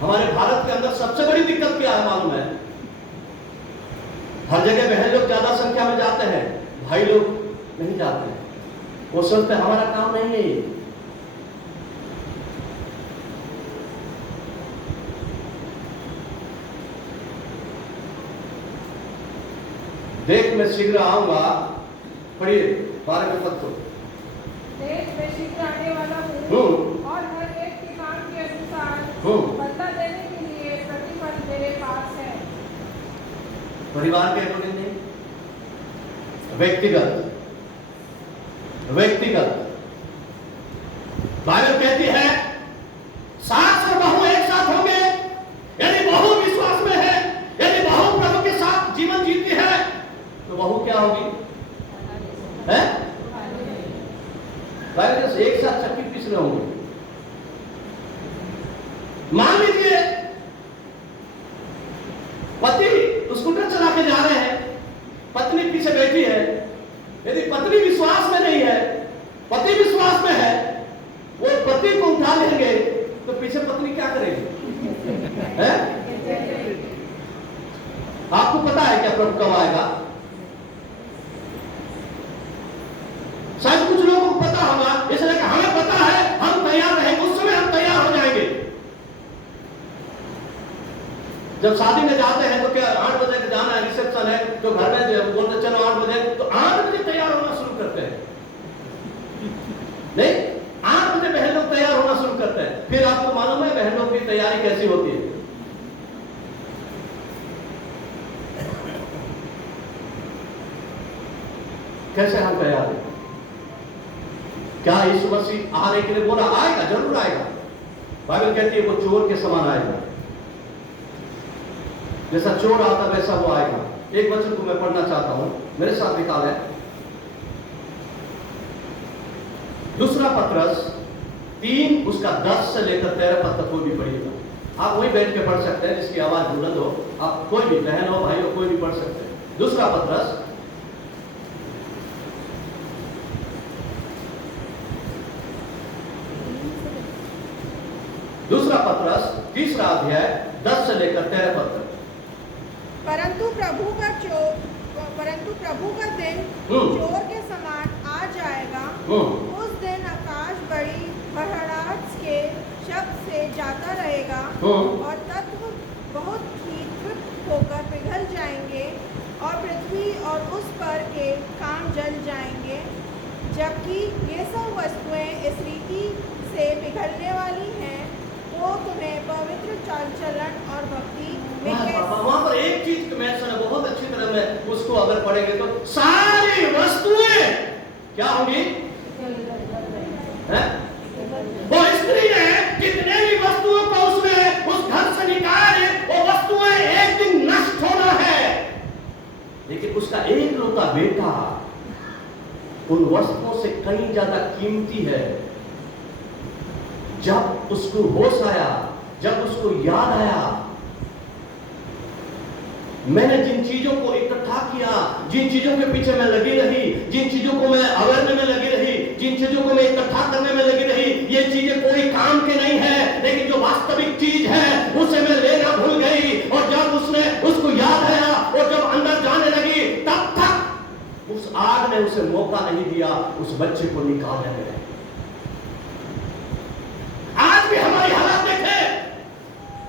हमारे भारत के अंदर सबसे बड़ी दिक्कत क्या है मालूम है? हर जगह बहन लोग ज्यादा संख्या में जाते हैं, भाई लोग नहीं जाते हैं। वो सोचते हैं हमारा काम नहीं है ये। देख मैं शीघ्र आऊंगा, पढ़िए 12वें पद को। देख मैं शीघ्र आने वाला हूँ और हर एक के काम के अनुसार बदला देने के लिए प्रतिफल मेरे पास है। परिवार के अकॉर्डिंग नहीं, व्यक्तिगत बाइबल कहती है सास और बहू एक साथ होंगे। यदि बहू विश्वास में है, यदि बहू प्रभु के साथ जीवन जीती है, तो बहू क्या होगी? है बाइबल से एक साथ चक्की पीस रहे होंगे। मान लीजिए पति स्कूटर चला के जा रहे हैं, पत्नी पीछे बैठी है। यदि पत्नी विश्वास में नहीं है, पति विश्वास में है, वो पति को उठा लेंगे, तो पीछे पत्नी क्या करेगी? है? आपको पता है क्या प्रभु कब आएगा? शायद कुछ लोगों को पता होगा, इसलिए कि हमें पता है, हम तैयार रहेंगे, उस समय हम तैयार हो जाएंगे। जब शादी में जाते हैं तो क्या 8 बजे जाना है, रिसेप्शन है, तो घर में बोलते चलो 8 बजे, तो 8 बजे तैयार होना शुरू करते हैं। नहीं, 8 बजे बहन लोग तैयार होना शुरू करते हैं। फिर आपको मालूम है बहन लोग की तैयारी कैसी होती है? कैसे हम तैयार हैं? क्या यीशु मसीह आने के लिए बोला? आएगा, जरूर आएगा। बाइबल कहती है वो चोर के समान आएगा। जैसा चोर आता वैसा वो आएगा। एक वचन को मैं पढ़ना चाहता हूं, मेरे साथ निकालें। दूसरा पत्रस 3 उसका 10 से लेकर 13 पद तक कोई भी पढ़िएगा। आप वही बैठ के पढ़ सकते हैं जिसकी आवाज बुलंद हो। आप कोई भी, बहन हो भाई हो, कोई भी पढ़ सकते हैं। दूसरा पत्रस तीसरा अध्याय 10 से लेकर 13 पद तक। परंतु प्रभु का दिन चोर के समान आ जाएगा। उस दिन आकाश बड़ी भड़ास के शब्द से जाता रहेगा और तत्व बहुत ही तृप्त होकर पिघल जाएंगे और पृथ्वी और उस पर के काम जल जाएंगे। जबकि ये सब वस्तुएं इस रीति से पिघलने वाली हैं, वो तुम्हें पवित्र चाल चलन और भक्ति में वहां पर एक चीज मेंशन है, बहुत अच्छी तरह में उसको अगर पढ़ेंगे तो सारी वस्तुएं क्या होंगी? वो स्त्री ने जितने भी वस्तुओं को उसमें उस घर से निकाले, वो वस्तुएं एक दिन नष्ट होना है, लेकिन उसका एक लौता बेटा उन वस्तुओं से कहीं ज्यादा कीमती है। जब उसको होश आया, जब उसको याद आया, मैंने जिन चीजों को इकट्ठा किया, जिन चीजों के पीछे मैं लगी रही, जिन चीजों को मैं अवरने में लगी रही, जिन चीजों को मैं इकट्ठा करने में लगी रही, ये चीजें कोई काम के नहीं है, लेकिन जो वास्तविक चीज है उसे मैं लेना भूल गई। और जब उसने उसको याद आया और जब अंदर जाने लगी, तब तक उस आग ने उसे मौका नहीं दिया उस बच्चे को निकालने में। आज भी हमारी हालत देखें,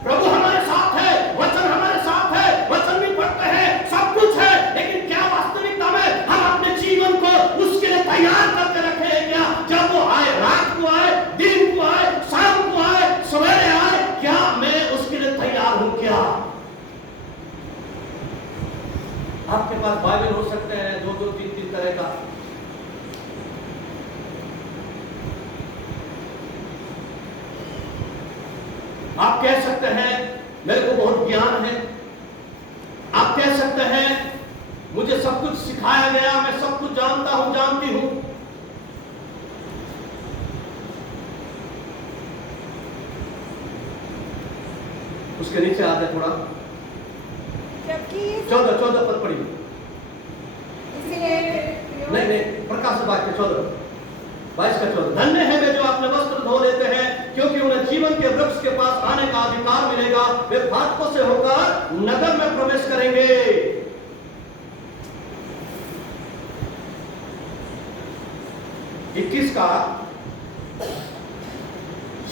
प्रभु हमारे साथ है, वचन हमारे साथ है, वचन भी पढ़ते हैं, सब कुछ है, लेकिन क्या वास्तविकता में हम अपने जीवन को उसके लिए तैयार करके रखे हैं क्या? जब वो आए, रात को आए, दिन को आए, शाम को आए, सवेरे आए, क्या मैं उसके लिए तैयार हूं क्या? आपके पास बाइबल हो सकते हैं 2-2, 3-3 तरह का। आप कह सकते हैं मेरे को बहुत ज्ञान है, आप कह सकते हैं मुझे सब कुछ सिखाया गया, मैं सब कुछ जानता हूं, जानती हूं। उसके नीचे आते थोड़ा, जबकि 14 पद पढ़िए। इसलिए नहीं, प्रकाश वाक्य 14। 22 का 14, धन्य है वे जो अपने वस्त्र धो लेते हैं, क्योंकि उन्हें जीवन के वृक्ष के पास आने का अधिकार मिलेगा। वे फाटकों से होकर नगर में प्रवेश करेंगे। 21 का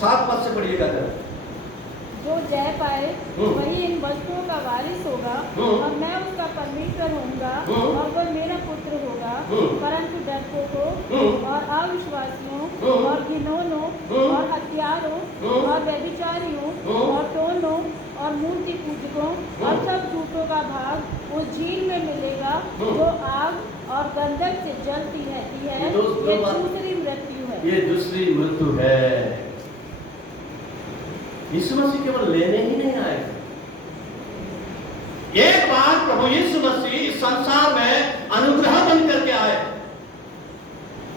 7 पद से पढ़िएगा जरा। जो जय पाए वही इन वस्तुओं का वारिस होगा, और मैं उसका परमेश्वर होऊंगा और वह मेरा पुत्र होगा। परंतु डरपोकों और अविश्वासियों और घिनौनों और हत्यारों और व्यभिचारियों और टोनों और मूर्ति पूजकों और सब झूठों का भाग उस झील में मिलेगा जो आग और गंधक से जलती रहती है। ये दूसरी मृत्यु है। ये दूसरी मृत्यु है। यीशु मसीह केवल लेने ही नहीं आएगा। एक बार प्रभु यीशु मसीह इस संसार में अनुग्रह बन करके आए।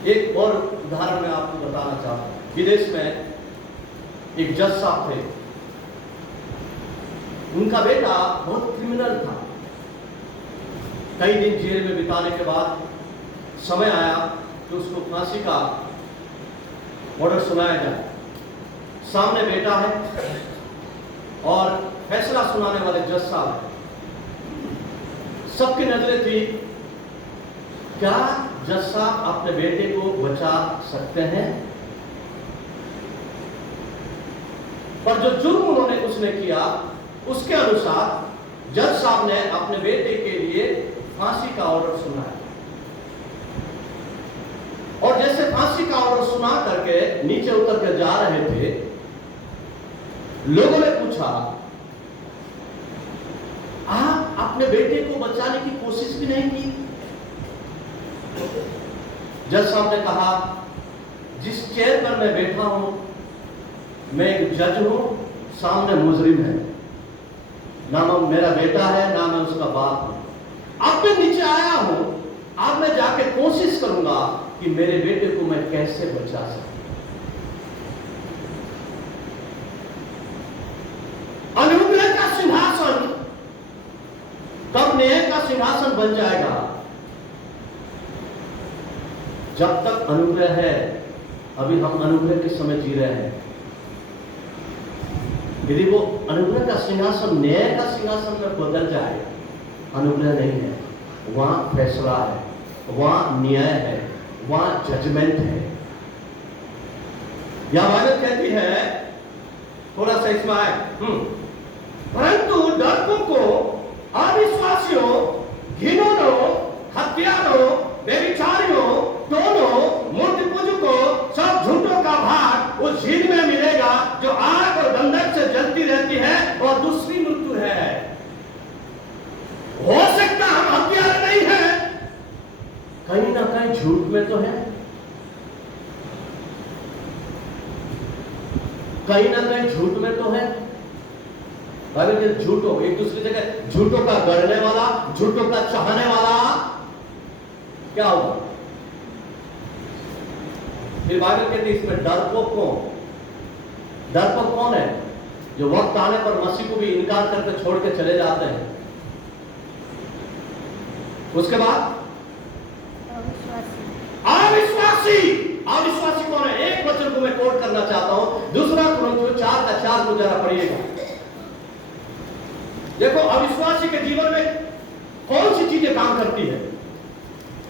एक और उदाहरण मैं आपको बताना चाहता हूं। विदेश में एक जज साहब थे, उनका बेटा बहुत क्रिमिनल था। कई दिन जेल में बिताने के बाद समय आया कि उसको फांसी का ऑर्डर सुनाया जाए। सामने बेटा है और फैसला सुनाने वाले जज साहब हैं। सबकी नजरें थी, क्या जज साहब अपने बेटे को बचा सकते हैं? पर जो जुर्म उसने किया उसके अनुसार जज साहब ने अपने बेटे के लिए फांसी का ऑर्डर सुनाया। और जैसे फांसी का ऑर्डर सुना करके नीचे उतर कर जा रहे थे, लोगों ने पूछा, आप अपने बेटे को बचाने की कोशिश भी नहीं की? जज साहब ने कहा, जिस चेयर पर मैं बैठा हूं, मैं एक जज हूं, सामने मुजरिम है, ना मेरा बेटा है ना मैं उसका बाप हूं। अब मैं नीचे आया हूं, अब मैं जाके कोशिश करूंगा कि मेरे बेटे को मैं कैसे बचा सकूं। अनुग्रह का सिंहासन कब न्याय का सिंहासन बन जाएगा? जब तक अनुग्रह है, अभी हम अनुग्रह के समय जी रहे हैं। यदि वो अनुग्रह का सिंहासन न्याय का सिंहासन में बदल जाए, अनुग्रह नहीं है, वहां फैसला है, वहां न्याय है, वहां जजमेंट है। यह बाइबल कहती है, थोड़ा सा इसमें आए, परंतु डरपोकों, अविश्वासियों, घिनौनों, हत्यारों, व्यभिचारियों, टोनों, मूर्ति पूजकों, सब झूठों का भाग उस झील में मिलेगा जो आग और गंधक से जलती रहती है और दूसरी मृत्यु है। हो सकता हम हत्यारे नहीं हैं, कहीं ना कहीं झूठ में तो है, कहीं ना कहीं झूठ में तो है। झूठों, एक दूसरी जगह झूठों का गढ़ने वाला, झूठों का चाहने वाला क्या होगा? फिर बाइबल कहती है इसमें डरपोक कौन? डरपोक कौन है? जो वक्त आने पर मसीह को भी इनकार करके छोड़ के चले जाते हैं। उसके बाद अविश्वासी। अविश्वासी कौन है? एक वचन को मैं कोट करना चाहता हूं, दूसरा कुरिन्थियों 4:4 को जरा पढ़िएगा। देखो अविश्वासी के जीवन में कौन सी चीजें काम करती है।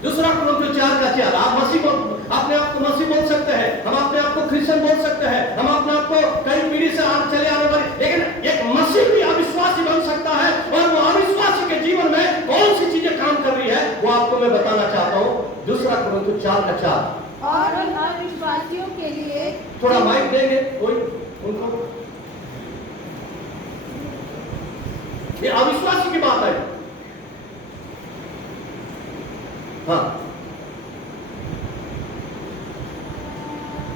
दूसरा कुरिन्थियों 4:4, आप मसीह अपने आप को मसीह बोल सकते हैं, हम अपने आप को क्रिश्चियन बोल सकते हैं, हम अपने आप को कई पीढ़ी से चले आने वाले, लेकिन एक मसीह भी अविश्वासी बन सकता है। और वो अविश्वासी के जीवन में कौन सी चीजें काम कर रही है वो आपको मैं बताना चाहता हूं। दूसरा कुरिन्थियों 4:4। और उन अविश्वासियों के लिए, थोड़ा माइक देंगे कोई उनको, ये अविश्वासी की बात है। हाँ,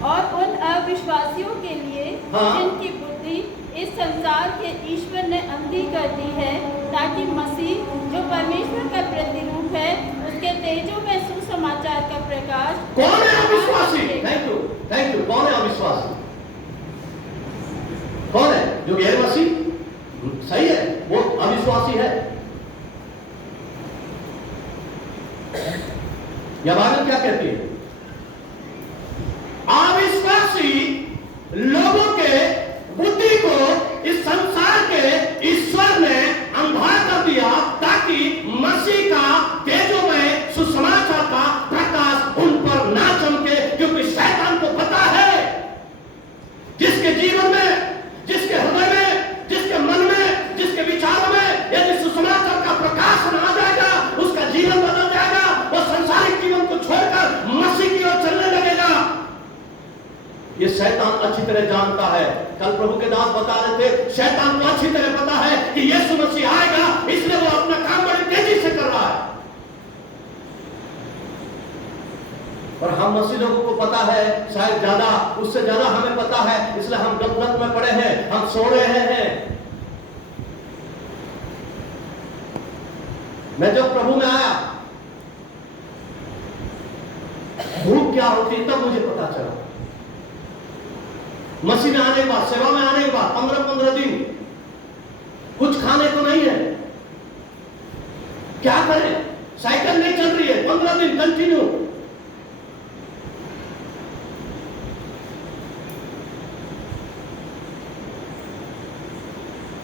और उन अविश्वासियों के लिए जिनकी बुद्धि इस संसार के ईश्वर ने अंधी कर दी है, ताकि मसीह जो परमेश्वर का प्रतिरूप है उसके तेजों में सुसमाचार का प्रकाश। कौन है अविश्वासी? Thank you. कौन है अविश्वासी? कौन है? जो गैर मसीह, सही है, वो अविश्वासी है। यह बाइबल क्या कहती है? मसीह लोगों के बुद्धि को इस संसार के ईश्वर ने अंधा कर दिया ताकि मसीह का तेजोमय सुसमाचार का प्रकाश उन पर ना चमके, क्योंकि शैतान को पता है जिसके जीवन में, जिसके हृदय में, जिसके मन में, जिसके विचारों में यदि सुसमाचार का प्रकाश आ जाएगा, उसका जीवन बदल जाएगा, वो संसारिक जीवन को छोड़कर मसीह की ओर चलने लगेगा। ये शैतान अच्छी तरह जानता है। कल प्रभु के दास बता रहे थे, शैतान को अच्छी तरह पता है कि यीशु मसीह आएगा, इसलिए वो अपना काम बड़ी तेजी से कर रहा है। और हम मसीह लोगों को पता है, शायद ज्यादा, उससे ज्यादा हमें पता है, इसलिए हम गफलत में पड़े हैं, हम सो रहे हैं। मैं जब प्रभु में आया, भूख क्या होती तब मुझे पता चला। मसीह में आने के बाद, सेवा में आने के बाद 15-15 दिन कुछ खाने को नहीं है। क्या करें? साइकिल नहीं चल रही है, 15 दिन कंटिन्यू।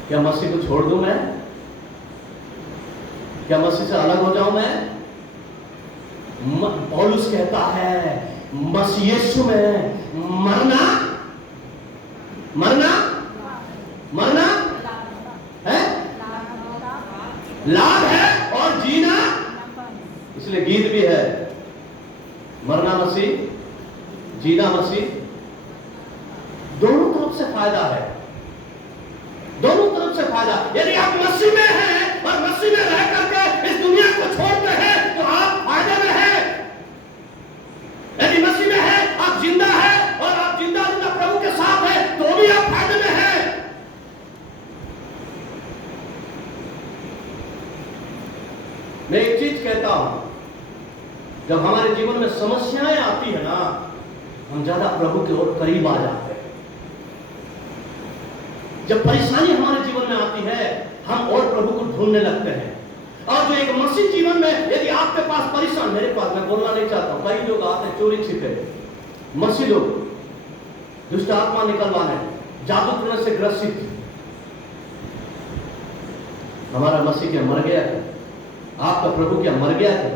क्या मसीह को छोड़ दूं मैं? क्या मसीह से अलग हो जाऊं मैं? पौलुस कहता है, मसीह यीशु में मरना है लाभ है और जीना। इसलिए गीत भी है, मरना मसीह, जीना मसीह। दोनों तरफ से फायदा है, दोनों तरफ से फायदा। यदि आप मसीह में हैं और मसीह में रह करके इस दुनिया को छोड़ते हैं तो आप फायदे में हैं। यदि मसीह में है, आप जिंदा है और आप जिंदा प्रभु के साथ है, तो भी आप फायदे में हैं। मैं एक चीज कहता हूं, जब हमारे जीवन में समस्याएं आती है ना, हम ज्यादा प्रभु के ओर करीब आ जाते हैं। जब परेशानी हमारे जीवन में आती है, हम और प्रभु को ढूंढने लगते हैं। और जो एक मसीह जीवन में, यदि आपके पास परेशान, मेरे पास, मैं बोलना नहीं चाहता हूं, कई लोग आते हैं चोरी छिपे, मसीह लोग दुष्ट आत्मा निकलवाने, जादू टोने से ग्रसित। हमारा मसीह क्या मर गया है? आपका प्रभु क्या मर गया है?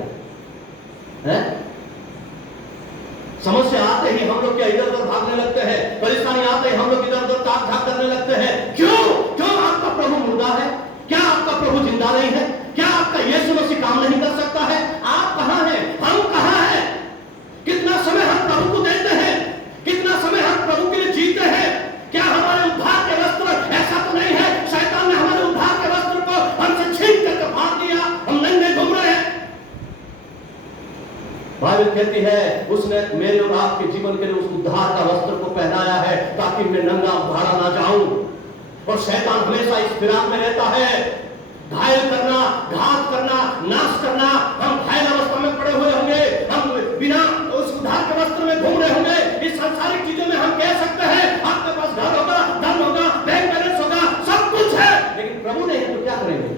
समस्या आते ही हम लोग क्या इधर उधर भागने लगते हैं, परेशानी आते ही हम लोग इधर उधर ताक झाक करने लगते हैं। क्यों? आपका प्रभु मुर्दा है? क्या आपका प्रभु जिंदा नहीं है? क्या आपका यीशु मसीह काम नहीं कर सकता है? आप कहां हैं? हम कहां हैं? कितना समय हम प्रभु को देते हैं? कितना समय हम प्रभु के लिए जीते हैं? क्या हमारे उद्धार के वस्त्र, ऐसा तो नहीं है शैतान ने हमारे उद्धार के वस्त्र को हमसे छीन करके फाड़ दिया, हम नंगे घूम रहे हैं? बाइबल कहती है, उसने मेरे और आपके जीवन के लिए उस उद्धार का वस्त्र को पहनाया है ताकि मैं नंगा उघाड़ा ना जाऊं। और शैतान हमेशा इस फिराक में रहता है, घायल करना, घात करना, नाश करना। हम घायल अवस्था में पड़े हुए होंगे, हम बिना उस उद्धार के वस्त्र में घूम रहे होंगे। इस सांसारिक चीजों में हम कह सकते हैं आपके पास घर होगा, धन होगा, बैंक बैलेंस होगा, सब कुछ है, लेकिन प्रभु नहीं है तो क्या करेंगे?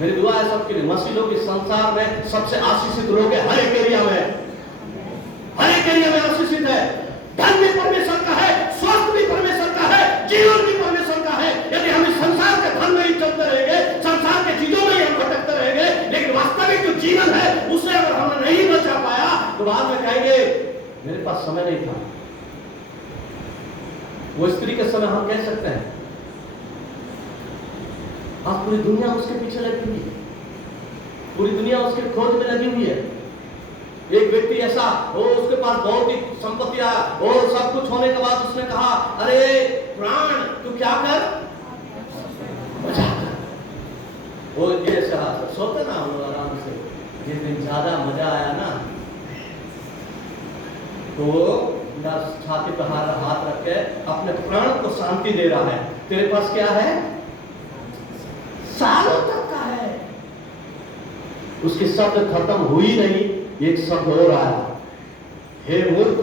मेरी दुआ है सबके लिए, मसीह लोग इस संसार में सबसे आशीषित लोग हैं। हर एक एरिया में, हर एक एरिया में आशीषित है। धन भी परमेश्वर का है, स्वास्थ्य भी परमेश्वर का है, जीवन भी परमेश्वर का है। यदि हम इस संसार के धन में ही चलते रहेंगे, संसार के चीजों में ही हम भटकते रहेंगे, लेकिन वास्तविक जो जीवन है उसे अगर हमने नहीं बचा पाया तो बाद में कहेंगे मेरे पास समय नहीं था। वो स्त्री के समय हम कह सकते हैं, आज पूरी दुनिया उसके पीछे लगी हुई है, पूरी दुनिया उसके खोज में लगी हुई है। एक व्यक्ति ऐसा, वो उसके पास बहुत ही संपत्ति आया और सब कुछ होने के बाद उसने कहा, अरे प्राण तू क्या कर, मजा कर। वो ऐसा सोते ना हम लोग आराम से, जिस दिन ज्यादा मजा आया ना तो छाती पर हाथ रख के अपने प्राण को शांति दे रहा है। तेरे पास क्या है? सालों तक का है। उसके शब्द खत्म हुई नहीं, एक शब्द और आया, हे मूर्ख,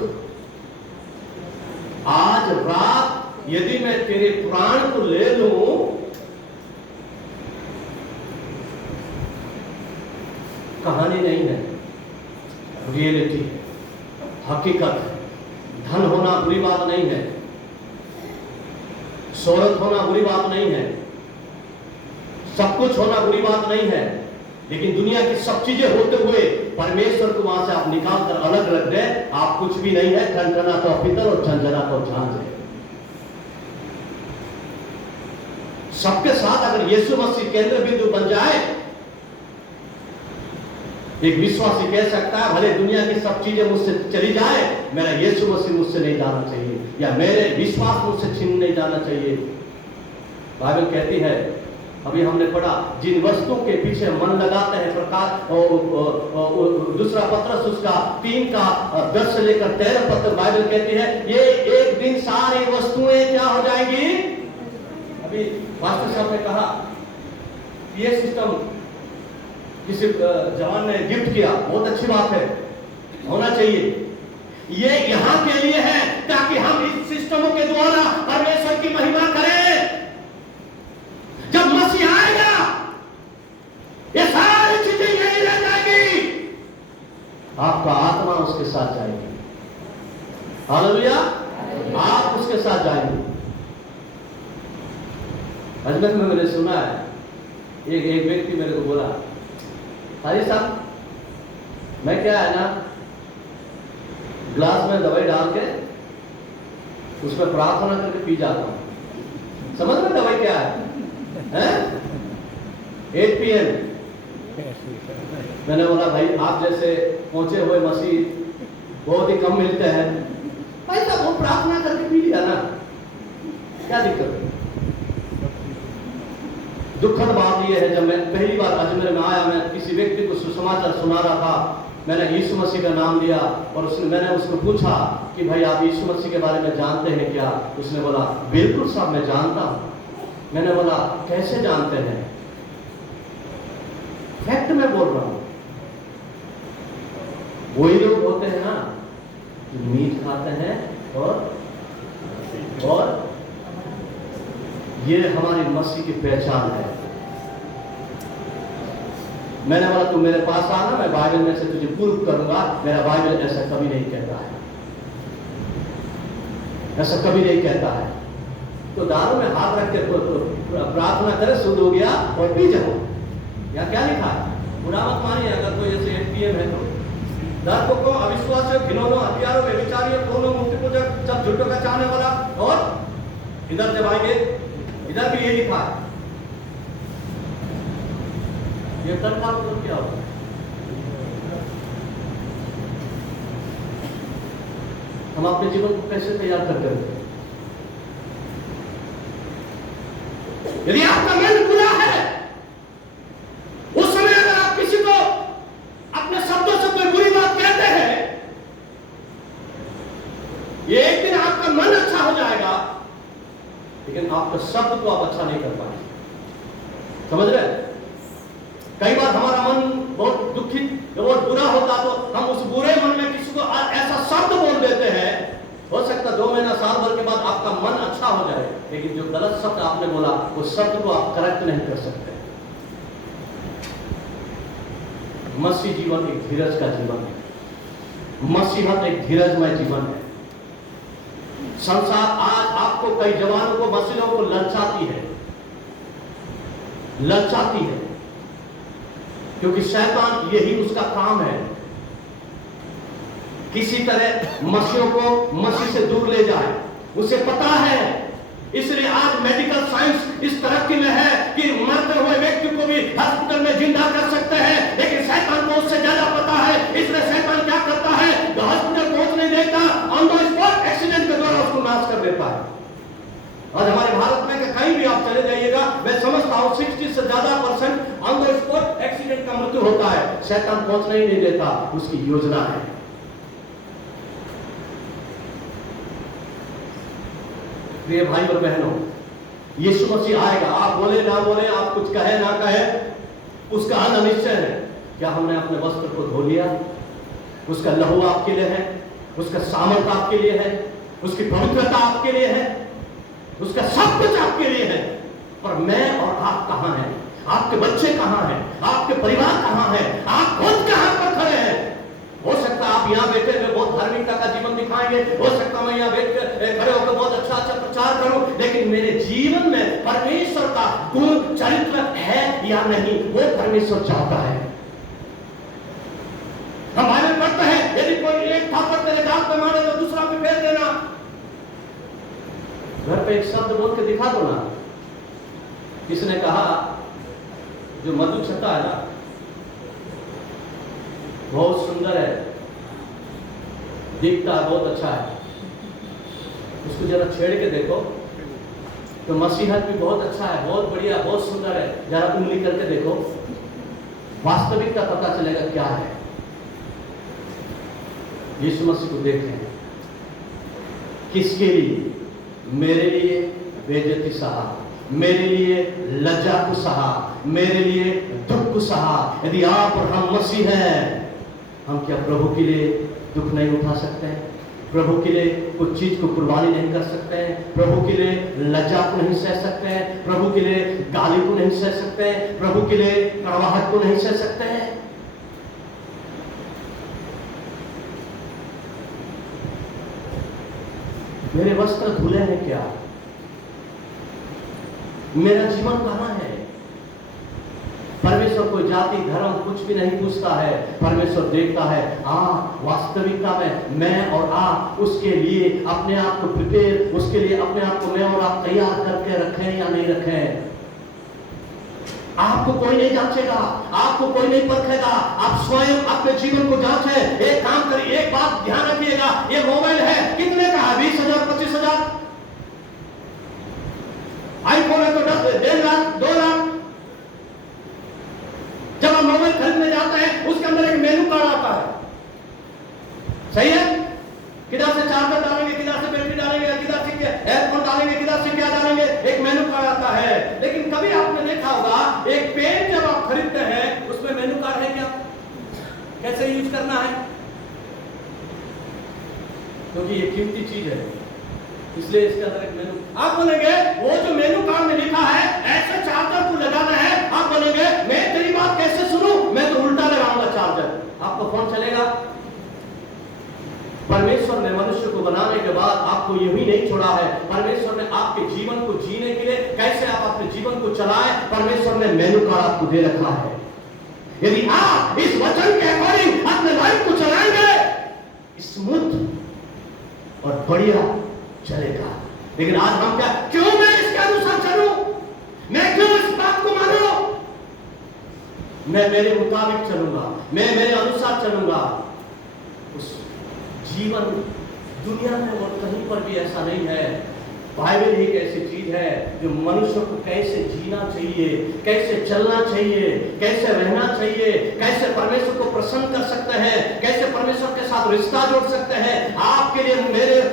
आज रात यदि मैं तेरे प्राण को ले लूं, कहानी नहीं है, रियलिटी है, हकीकत है। धन होना बुरी बात नहीं है, शोहरत होना बुरी बात नहीं है, सब कुछ होना बुरी बात नहीं है, लेकिन दुनिया की सब चीजें होते हुए परमेश्वर को वहां से आप निकाल कर अलग रख दे, आप कुछ भी नहीं है। ठनठना तो पीतल और झंझना तो झांझ है। सबके साथ अगर यीशु मसीह केंद्र बिंदु बन जाए, एक विश्वासी कह सकता है भले दुनिया की सब चीजें मुझसे चली जाए, मेरा यीशु मसीह मुझसे नहीं जाना चाहिए, या मेरे विश्वास मुझसे छीन नहीं जाना चाहिए। बाइबल कहती है, अभी हमने पढ़ा, जिन वस्तुओं के पीछे मन लगाते हैं, प्रकाश दूसरा पत्रस उसका 3 का 10 से लेकर 13 पत्र बाइबल कहती है ये एक दिन सारी वस्तुएं क्या हो जाएंगी। अभी मास्टर साहब ने कहा ये सिस्टम किसी जवान ने गिफ्ट किया, बहुत अच्छी बात है, होना चाहिए। ये यहां के लिए है ताकि हम इस सिस्टमों के द्वारा परमेश्वर की महिमा करें। जब मसीह आएगा ये सारी चीजें यही रह जाएगी, आपका आत्मा उसके साथ जाएगी। हालेलुया, आप उसके साथ जाएंगे। अजमेर में मैंने सुना है, एक व्यक्ति मेरे को बोला, हाजी साहब मैं क्या है ना ग्लास में दवाई डाल के उसमें प्रार्थना करके पी जाता हूं। समझ में दवाई क्या है? 8 PM। मैंने बोला भाई आप जैसे पहुंचे हुए मसीह बहुत ही कम मिलते हैं, भाई साहब वो प्रार्थना करके पी लिया ना, क्या दिक्कत है? दुखद बात यह है, जब मैं पहली बार अजमेर में आया, मैं किसी व्यक्ति को सुसमाचार सुना रहा था, मैंने यीशु मसीह का नाम लिया और मैंने उसको पूछा कि भाई आप यीशु मसीह के बारे में जानते हैं क्या? उसने बोला बिल्कुल साहब मैं जानता हूं। मैंने बोला कैसे जानते हैं? फैक्ट में बोल रहा हूं। वही लोग होते हैं ना कि मीट खाते हैं और ये हमारी मसीह की पहचान है। मैंने बोला तू मेरे पास आना, मैं बाइबल में से तुझे प्रूव करूंगा। मेरा बाइबल ऐसा कभी नहीं कहता है, ऐसा कभी नहीं कहता है। तो दारू में हाथ रख के प्रार्थना करे, शुद्ध हो गया और पी जाओ। यहाँ क्या लिखा है? बुरा मत मानिए अगर कोई ऐसे 8 PM है तो। दर्पकों, अविश्वासियों, घिनौनों, हथियारों, व्यभिचारियों, क्रोधों, मूर्ति पूजक, सब झूठों का चाहने वाला, और इधर जब आएंगे इधर भी ये लिखा है। ये तन का मतलब क्या होता है? हम अपने जीवन को कैसे तैयार करते हैं? यदि आपका मन बुरा है, उस समय अगर आप किसी को अपने शब्दों से कोई बुरी बात कहते हैं, ये एक दिन आपका मन अच्छा हो जाएगा, लेकिन आपके शब्द को आप अच्छा नहीं कर पाएंगे। समझ रहे? कई बार हमारा मन बहुत दुखित और बुरा होता तो हम उस बुरे मन में किसी को ऐसा शब्द बोल देते हैं, हो सकता 2 महीना साल भर के बाद आपका मन अच्छा हो जाए, लेकिन जो गलत शब्द आपने बोला उस शब्द को आप करेक्ट नहीं कर सकते। मसीह जीवन एक धीरज का जीवन है। मसीहत एक धीरजमय जीवन है। संसार आज आपको, कई जवानों को, मसीहों को ललचाती है, ललचाती है, क्योंकि शैतान यही उसका काम है, किसी तरह मसीहों को मसीह से दूर ले जाए। उसे पता है, इसलिए आज मेडिकल साइंस इस तरक्की में है कि मरते हुए व्यक्ति को भी हॉस्पिटल में जिंदा कर सकते हैं, लेकिन शैतान को उससे ज्यादा पता है। इसलिए शैतान क्या करता है? हॉस्पिटल पहुंच नहीं देता, ऑन द स्पॉट एक्सीडेंट के द्वारा उसको नाश कर देता है। आज हमारे भारत में कहीं भी आप चले जाइएगा, मैं समझता हूं 60 से ज्यादा % ऑन द स्पॉट एक्सीडेंट का मृत्यु होता है। शैतान पहुंचना ही नहीं देता, उसकी योजना है। प्रिय भाई और बहनों, यीशु मसीह आएगा, आप बोले ना बोले, आप कुछ कहे ना कहे, उसका अंत निश्चय है। क्या हमने अपने वस्त्र को धो लिया? उसका लहू आपके लिए है, उसका सामर्थ आपके लिए है, उसकी पवित्रता आपके लिए है, उसका सब कुछ आपके लिए है। पर मैं और आप कहां हैं? आपके बच्चे कहां हैं? आपके परिवार कहां है? आप खुद कहां पर खड़े हैं? हो सकता में, हो सकता मैं यहाँ बैठ कर खड़े होकर बहुत अच्छा अच्छा प्रचार करूं, लेकिन मेरे जीवन में परमेश्वर का गुण चरित्र है या नहीं, वो परमेश्वर चाहता है। हम बाइबल पढ़ते हैं, यदि कोई एक थापड़ तेरे दांत पे मारे तो दूसरा पे फेर देना। घर पे एक शब्द बोल के दिखा दो ना। किसने कहा, जो मधु छत्ता है ना, बहुत सुंदर है, दिखता है, बहुत अच्छा है, उसको जरा छेड़ के देखो तो मसीहत भी बहुत अच्छा है, बहुत बढ़िया, बहुत सुंदर है, जरा उंगली करके देखो, वास्तविकता पता चलेगा क्या है। यीशु मसीह को देखें, किसके लिए? मेरे लिए बेइज्जती सहा, मेरे लिए लज्जा को सहा, मेरे लिए दुख को सहा। यदि आप और हम मसीह हैं, हम क्या प्रभु के लिए दुख नहीं उठा सकते हैं? प्रभु के लिए कुछ चीज को कुर्बानी नहीं कर सकते हैं? प्रभु के लिए लज्जा को नहीं सह सकते हैं? प्रभु के लिए गाली को नहीं सह सकते हैं? प्रभु के लिए कड़वाहट को नहीं सह सकते हैं? मेरे वस्त्र धुले हैं क्या? मेरा जीवन कहां है? परमेश्वर कोई जाति धर्म कुछ भी नहीं पूछता है। परमेश्वर देखता है वास्तविकता में मैं और आप उसके लिए अपने आप को प्रिपेयर, उसके लिए अपने आप को मैं और आप तैयार करके रखें या नहीं रखें। आपको कोई नहीं जांचेगा, आपको कोई नहीं परखेगा, आप स्वयं अपने जीवन को जांचें। एक काम करिए, एक बात ध्यान रखिएगा, ये मोबाइल है कितने का है? 20,000 25,000? आईफोन है तो 10 1.5 लाख 2 लाख। जब आप मोबाइल खरीदने जाते हैं, उसके अंदर एक मेनू कार्ड आता है, सही है? किधर से चार्जर डालेंगे, किधर से बैटरी डालेंगे, किधर से एयरफोन डालेंगे, किधर से क्या डालेंगे, एक मेनू कार्ड आता है। लेकिन कभी आपने देखा होगा, एक पेन जब आप खरीदते हैं, उसमें मेनू कार्ड है क्या? कैसे यूज करना है? क्योंकि ये कीमती चीज है, इसलिए इसके अंदर एक मेनू। आप बोलेंगे वो जो मेनू कार्ड में लिखा है ऐसे चार्जर को लगाना है, आप बोलेंगे मैं तेरी बात कैसे सुनूं, मैं तो उल्टा लगाऊंगा चार्जर। आपका फोन चलेगा? परमेश्वर ने मनुष्य को बनाने के बाद आपको यही नहीं छोड़ा है। परमेश्वर ने आपके जीवन को जीने के लिए कैसे आप अपने जीवन को चलाएं, परमेश्वर ने मेनू कार्ड आपको दे रखा है। यदि आप इस वचन के अकॉर्डिंग अपने लाइफ को चलाएंगे, स्मूथ और बढ़िया चलेगा। लेकिन आज हम क्या, क्यों मैं इसके अनुसार चलूं, मैं क्यों इस बात को मानूं, मैं मेरे मुताबिक चलूंगा, मैं मेरे अनुसार चलूंगा। उस जीवन दुनिया में और कहीं पर भी ऐसा नहीं है। बाइबल एक ऐसी चीज है जो मनुष्य को कैसे जीना चाहिए, कैसे चलना चाहिए, कैसे रहना चाहिए, कैसे परमेश्वर को प्रसन्न कर सकते हैं, कैसे परमेश्वर के साथ रिश्ता जोड़ सकते हैं। आपके लिए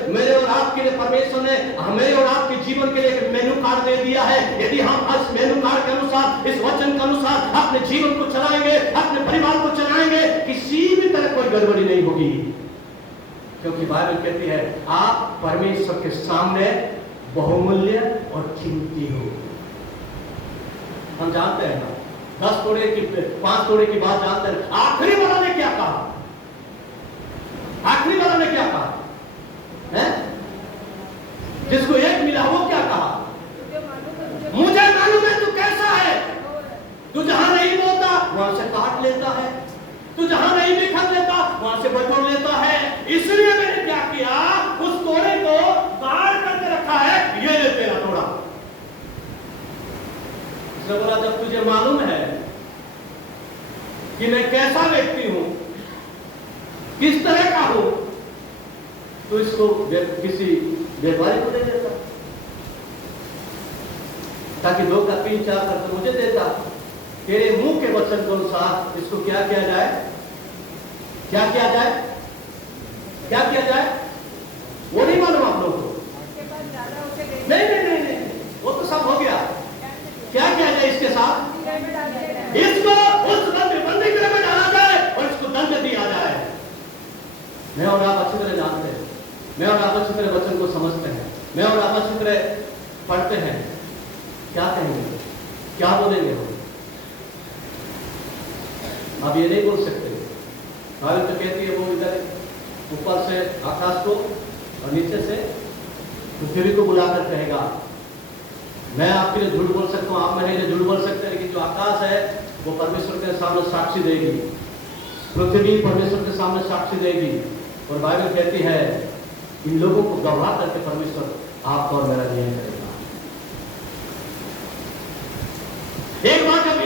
मेरे और आपके लिए परमेश्वर ने मेरे और आपके जीवन के लिए एक मेनू कार्ड दे दिया है। यदि हम इस मेनू कार्ड के अनुसार, इस वचन के अनुसार अपने जीवन को चलाएंगे, अपने परिवार को चलाएंगे, किसी भी तरह कोई गड़बड़ी नहीं होगी। क्योंकि बाइबल कहती है आप परमेश्वर के सामने बहुमूल्य और कीमती हो। हम जानते हैं ना, 10 तोड़े की 5 तोड़े की बात जानते हैं। आखिरी वाला ने क्या कहा? आखिरी वाला ने क्या कहा है? जिसको एक मिला वो क्या कहा? मुझे मालूम है तू कैसा है, तू जहां नहीं बोलता वहां से काट लेता है, तू जहां नहीं भी खा लेता वहां से बटोर लेता है। इसलिए मैंने क्या किया, उस तोड़े को बाहर करके रखा है, ये ले तेरा तोड़ा। उसने बोला जब तुझे मालूम है कि मैं कैसा व्यक्ति हूं, किस तरह का हूं, तो इसको किसी व्यापारी को दे देता, ताकि 2 का 3 4 करके मुझे देता। तेरे मुंह के वचन के अनुसार इसको क्या किया जाए, क्या किया जाए, क्या किया जाए, वो नहीं मालूम आप लोगों को? नहीं, वो तो सब हो गया। क्या किया जाए इसके साथ? इसको उस बंदी गृह में डाला जाए और इसको दंड दिया जाए। मैं और आप अच्छी तरह जानते हैं, मैं और आप अच्छी तरह वचन को समझते हैं, मैं और आप अच्छी तरह पढ़ते हैं। क्या कहेंगे, क्या बोलेंगे हम? आप ये नहीं बोल सकते। बाइबल तो कहती है वो इधर ऊपर से आकाश को और नीचे से पृथ्वी को बुलाकर कहेगा, मैं आपके लिए झूठ बोल सकता हूँ, आप मेरे लिए झूठ बोल सकते हैं, लेकिन जो आकाश है वो परमेश्वर के सामने साक्षी देगी, पृथ्वी परमेश्वर के सामने साक्षी देगी। और बाइबल कहती है इन लोगों को गवाह करके परमेश्वर आपका और मेरा न्याय करेगा। एक बार जब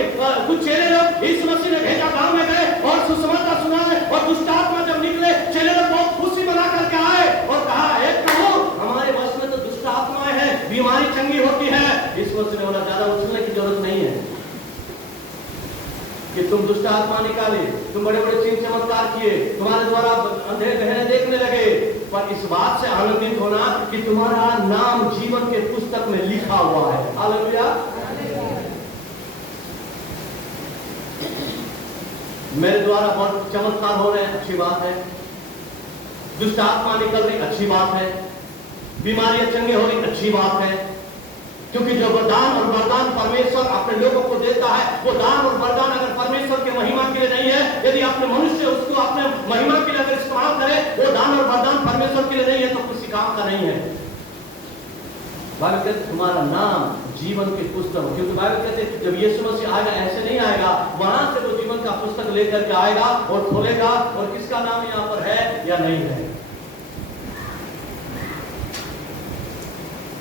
कुछ चेले लोग यीशु मसीह ने भेजा, गांव में गए और सुसमाचार सुनाए, और दुष्ट आत्मा जब निकले, चेले लोग बहुत खुशी मना करके आए और कहा, हे प्रभु, हमारे वश में तो दुष्ट आत्माएं हैं, बीमारी चंगी होती है। यीशु मसीह ने बोला, ज्यादा उछलने की जरूरत नहीं है कि तुम दुष्ट आत्मा निकाले, तुम बड़े बड़े चिन्ह चमत्कार किए, तुम्हारे द्वारा अंधे गहरे देखने लगे, पर इस बात से आनंदित होना कि तुम्हारा नाम जीवन के पुस्तक में लिखा हुआ है। हालेलुया। मेरे द्वारा बहुत चमत्कार हो रहे हैं, अच्छी बात है, दुष्ट आत्मा निकल रही, अच्छी बात है, बीमारियां चंगे हो रही, अच्छी बात है, क्योंकि जो वरदान और वरदान परमेश्वर अपने लोगों को देता है, वो दान और वरदान अगर परमेश्वर के महिमा के लिए नहीं है, यदि अपने मनुष्य उसको अपने महिमा के लिए अगर इस्तेमाल करे, वो दान और वरदान परमेश्वर के लिए नहीं है तो किसी काम का नहीं है। बाइबल कहते तुम्हारा नाम जीवन के पुस्तक, क्योंकि बाइबल कहते जब यीशु मसीह आएगा ऐसे नहीं आएगा, वहां से वो जीवन का पुस्तक लेकर के आएगा और खोलेगा, और किसका नाम यहाँ पर है या नहीं है।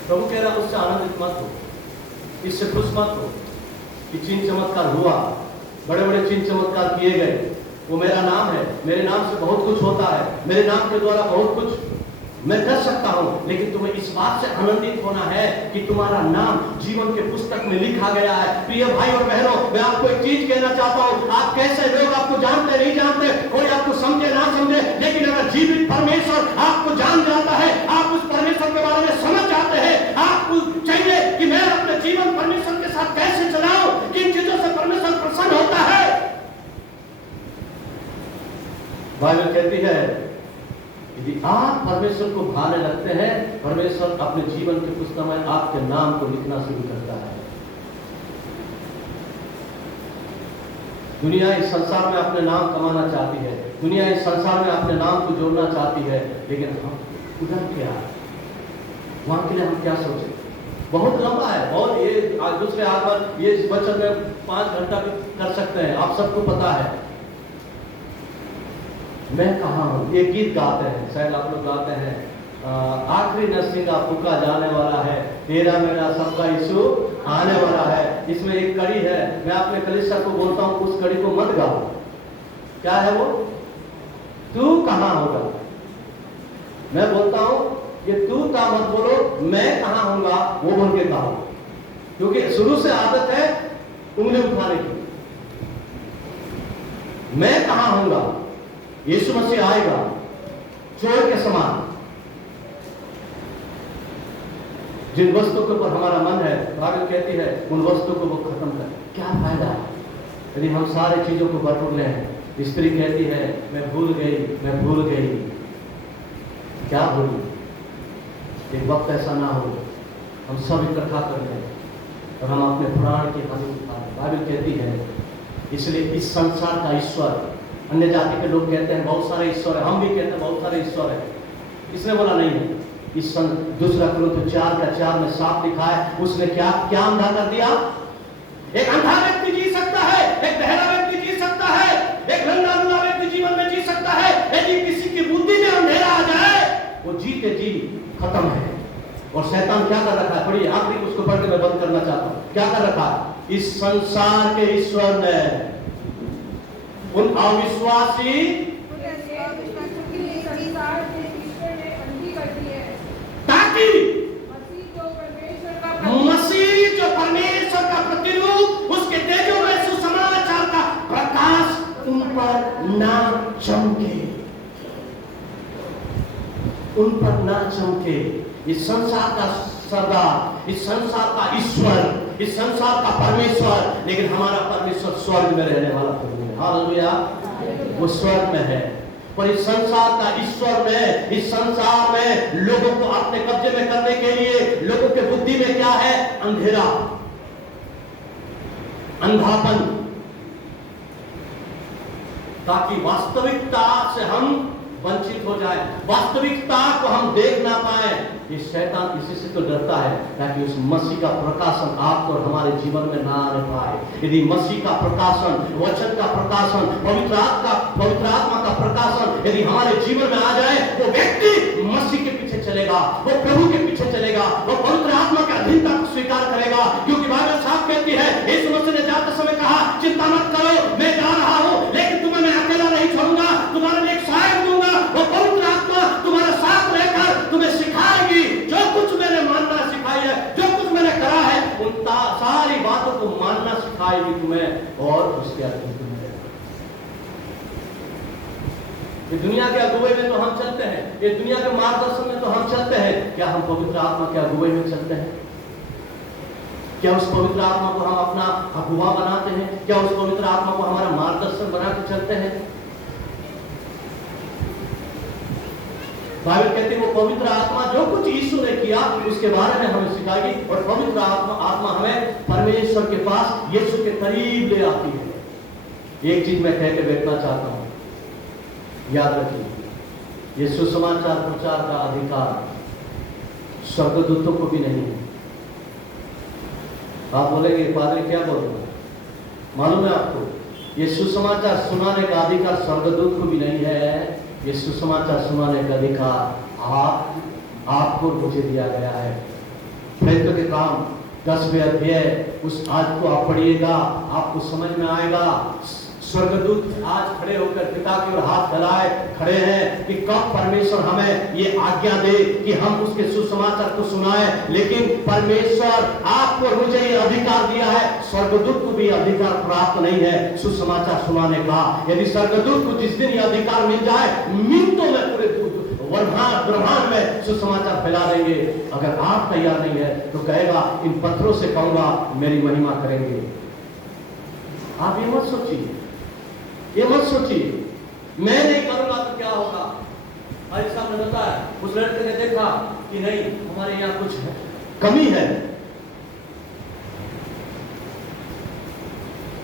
प्रभु कह रहा उससे आनंदित मत हो, इससे खुश मत हो कि चिन्ह चमत्कार हुआ, बड़े बड़े चिन्ह चमत्कार किए गए, वो मेरा नाम है, मेरे नाम से बहुत कुछ होता है, मेरे नाम के द्वारा बहुत कुछ मैं कर सकता हूं, लेकिन तुम्हें इस बात से आनंदित होना है कि तुम्हारा नाम जीवन के पुस्तक में लिखा गया है। प्रिय भाई और बहनों, मैं आपको एक चीज कहना चाहता हूं, आप कैसे लोग आपको जानते नहीं जानते, कोई आपको समझे ना समझे, लेकिन अगर जीवित परमेश्वर आपको जान जाता है, आप उस परमेश्वर के बारे में समझ जाते हैं, आपको चाहिए कि मैं अपने जीवन परमेश्वर के साथ कैसे चलाऊं, किन चीजों से परमेश्वर प्रसन्न होता है। बाइबल कहती है यदि आप परमेश्वर को भाने लगते हैं, परमेश्वर अपने जीवन के पुस्तक में आपके नाम को लिखना शुरू करता है। दुनिया इस संसार में अपने नाम कमाना चाहती है, दुनिया इस संसार में अपने नाम को जोड़ना चाहती है, लेकिन हम उधर क्या, वहां के लिए हम क्या सोचें। बहुत लंबा है, बहुत ये आज दूसरे आधार ये इस वचन में 5 घंटा भी कर सकते हैं, आप सबको पता है। मैं कहाँ हूँ, ये गीत गाते हैं, शायद आप लोग गाते हैं, आखिरी नरसिंगा फूका जाने वाला है, तेरा मेरा सबका यीशु आने वाला है। इसमें एक कड़ी है, मैं अपने कलीसिया को बोलता हूँ उस कड़ी को मत गाओ। क्या है वो? तू कहाँ होगा। मैं बोलता हूँ ये तू का मत बोलो, मैं कहाँ होऊंगा वो बोल के गाओ, क्योंकि शुरू से आदत है उंगली उठाने की। मैं कहाँ होऊंगा, यीशु मसीह आएगा चोर के समान। जिन वस्तुओं के ऊपर हमारा मन है, बाइबल कहती है उन वस्तुओं को वो खत्म कर। क्या फायदा यदि हम सारे चीजों को बटोर लें। स्त्री कहती है मैं भूल गई, मैं भूल गई। क्या भूली? एक वक्त ऐसा ना हो हम सब इकट्ठा कर लें और हम अपने प्राण की हानि उठा लें। बाइबल कहती है इसलिए इस संसार का ईश्वर, अन्य जाति के लोग कहते हैं बहुत सारे ईश्वर है, हम भी कहते हैं बहुत सारे ईश्वर है, इसने बोला नहीं है। इस दूसरा कुरिन्थियों 4:4 में साफ लिखा है, उसने क्या क्या अंधा कर दिया। एक अंधा व्यक्ति जी सकता है, एक बहरा व्यक्ति जी सकता है, एक लंगड़ा लूला व्यक्ति जीवन में जी सकता है, यदि किसी की बुद्धि में अंधेरा आ जाए वो जीते जी खत्म है। और शैतान क्या कर रखा है, पढ़िए आखिरी उसको पढ़ के मैं बंद करना चाहता हूँ। क्या कर रखा है? इस संसार के ईश्वर ने उन अविश्वासी ताकि मसीह जो परमेश्वर का प्रतिरूप, उसके तेजो में सुसमाचार का प्रकाश उन पर ना चमके, उन पर ना चमके। इस संसार का सरदार, इस संसार का ईश्वर, इस संसार का परमेश्वर, लेकिन हमारा परमेश्वर स्वर्ग में रहने वाला प्रभु है। हालेलुया, वो स्वर्ग में है। और इस संसार का ईश्वर में, इस संसार में लोगों को अपने कब्जे में करने के लिए लोगों के बुद्धि में क्या है? अंधेरा, अंधापन, ताकि वास्तविकता से हम वंचित हो जाए, वास्तविकता को हम देख ना पाए। ये शैतान इसी से तो डरता है ताकि उस मसीह का प्रकाशन आपको और हमारे जीवन में ना आ पाए। यदि मसीह का प्रकाशन, वचन का प्रकाशन, पवित्र आत्मा का प्रकाशन यदि हमारे जीवन में आ जाए, वो व्यक्ति मसीह के पीछे चलेगा, वो प्रभु के पीछे चलेगा, वो पवित्र आत्मा के अधीनता को स्वीकार करेगा। क्योंकि बाइबल साफ कहती है, यीशु मसीह ने जाते समय कहा, चिंता मत करो, मैं जा रहा हूं, लेकिन तुम्हें मैं अकेला नहीं छोड़ूंगा, तुम्हारे लिए एक सहायक दूंगा। वो पवित्र आत्मा तुम्हारे साथ रहकर तुम्हें सिखाएगी, जो कुछ मैंने मानना सिखाई है, जो कुछ मैंने करा है, उन सारी बातों को मानना सिखाएगी तुम्हें, और उसके अधीन तुम्हें। ये दुनिया के अगुवाई में तो हम चलते हैं, ये दुनिया के मार्गदर्शन में तो हम चलते हैं, क्या हम पवित्र आत्मा के अगुवाई में चलते हैं? क्या उस पवित्र आत्मा को हम अपना अगुवा बनाते हैं? क्या उस पवित्र आत्मा को हमारा मार्गदर्शन बना के चलते हैं? बाइबल कहती है, वो पवित्र आत्मा जो कुछ यीशु ने किया उसके बारे में हमें सिखाएगी, और पवित्र आत्मा हमें परमेश्वर के पास, यीशु के करीब ले आती है। एक चीज मैं कह के बैठना चाहता हूं, याद रखिए, ये सुसमाचार प्रचार का अधिकार स्वर्गदूतों को भी नहीं है। आप बोलेंगे पादरी क्या बोल रहे हैं? मालूम है आपको, ये सुसमाचार सुनाने का अधिकार स्वर्गदूत को भी नहीं है। ये सुसमाचार सुनाने का अधिकार आपको मुझे दिया गया है। प्रेरितों के काम 10वें अध्याय, उस आज को आप पढ़िएगा, आपको समझ में आएगा। स्वर्गदूत आज खड़े होकर पिता की ओर हाथ फैलाए खड़े हैं कि कब परमेश्वर हमें ये आज्ञा दे कि हम उसके सुसमाचार को सुनाएं। लेकिन परमेश्वर आपको मुझे ये अधिकार दिया है, स्वर्गदूत को भी अधिकार प्राप्त नहीं है सुसमाचार सुनाने का। यदि स्वर्गदूत को जिस दिन ये अधिकार मिल जाए, मिनटों में पूरे ब्रह्मांड में सुसमाचार फैला देंगे। अगर आप तैयार नहीं है तो कहेगा, इन पत्थरों से कहूंगा मेरी महिमा करेंगे। आप ये मत सोचिए, ये मत सोचिए मैं नहीं करूंगा तो क्या होगा। भाई साहब ने बताया, उस लड़के ने देखा कि नहीं, हमारे यहाँ कुछ है, कमी है।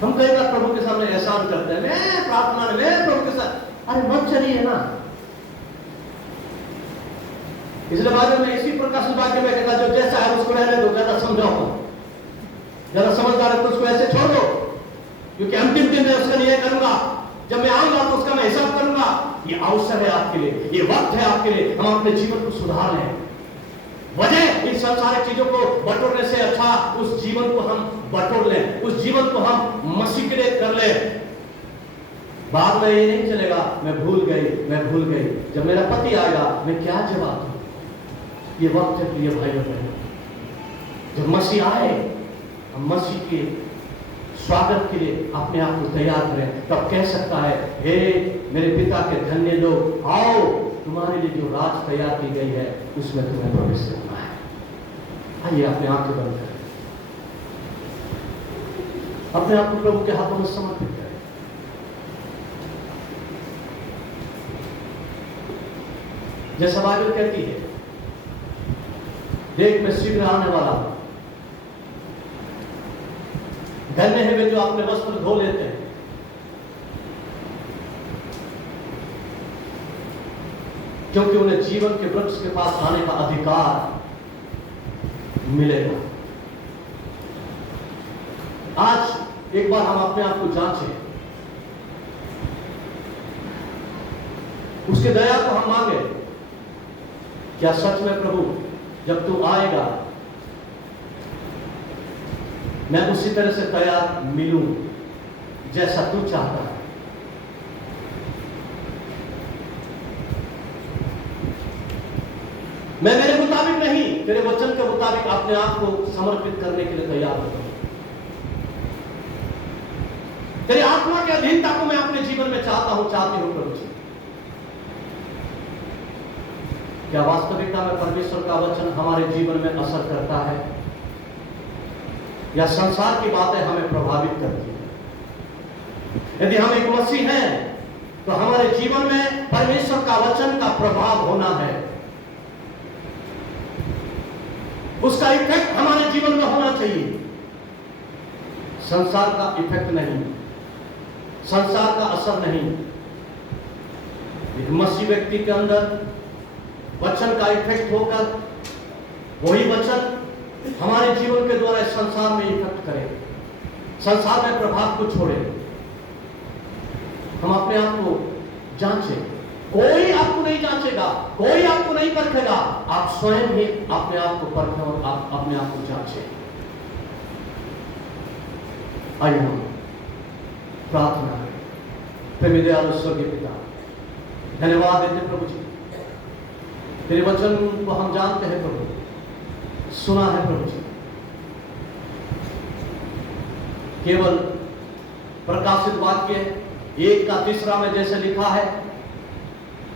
हम कई बार प्रभु के सामने एहसान करते हैं, मैं प्रार्थना में प्रभु के साथ, अरे मत चलिए ना। इसलिए बाद में इसी प्रकार से वाक्य में कहता, जो जैसा है उसको रहने दो, ज्यादा समझाओ, ज्यादा समझदार है तो उसको ऐसे छोड़ दो, क्योंकि अंतिम दिन मैं उसका न्याय करूंगा। जब मैं आऊंगा तो उसका मैं हिसाब करूंगा। ये अवसर है आपके लिए, ये वक्त है आपके लिए, हम अपने जीवन को सुधार लें। वजह इन सब सारी चीजों को बटोरने से अच्छा उस जीवन को हम बटोर लें, उस जीवन को हम मसीह के लिए कर लें। बाद में ये नहीं चलेगा, मैं भूल गई, जब मेरा पति आएगा मैं क्या जवाब दूं। ये वक्त है प्रिय भाइयों बहनों, जब मसीह आए, हम मसीह के स्वागत के लिए अपने आप को तैयार करें। तब कह सकता है, हे मेरे पिता के धन्य लोग, आओ, तुम्हारे लिए जो राज तैयार की गई है उसमें तुम्हें प्रवेश करना है। आइए अपने आप को बंद करें, अपने आप को प्रभु के हाथों में समर्पित करें। जैसा बाइबल कहती है, देख मैं शीघ्र आने वाला हूं, धन्य है वे जो अपने वस्त्र धो लेते हैं, क्योंकि उन्हें जीवन के वृक्ष के पास आने का अधिकार मिलेगा। आज एक बार हम अपने आप को जांचें, उसके दया को हम मांगे। क्या सच में प्रभु जब तू आएगा मैं उसी तरह से तैयार मिलूं जैसा तू चाहता है? मैं मेरे मुताबिक नहीं, तेरे वचन के मुताबिक अपने आप को समर्पित करने के लिए तैयार हूं। तेरी आत्मा की अधीनता को मैं अपने जीवन में चाहती हूं प्रभु जी। क्या वास्तविकता में परमेश्वर का वचन हमारे जीवन में असर करता है, या संसार की बातें हमें प्रभावित करती है? यदि हम एक मसीह हैं तो हमारे जीवन में परमेश्वर का वचन का प्रभाव होना है, उसका इफेक्ट हमारे जीवन में होना चाहिए। संसार का इफेक्ट नहीं, संसार का असर नहीं। एक मसीह व्यक्ति के अंदर वचन का इफेक्ट होकर वही वचन हमारे जीवन के द्वारा इस संसार में इफेक्ट करे, संसार में प्रभाव को छोड़े। हम अपने आप को जांचें। कोई आपको नहीं जांचेगा, कोई आपको नहीं परखेगा, आप स्वयं ही अपने आप को परखें और आप अपने आप को जांचें। आइए हम प्रार्थना करें। प्रेमी दयालु स्वर्गीय पिता, धन्यवाद देते प्रभु जी, तेरे वचन को हम जानते हैं प्रभु, सुना है प्रभु जी, केवल प्रकाशित वाक्य 1:3 में जैसे लिखा है,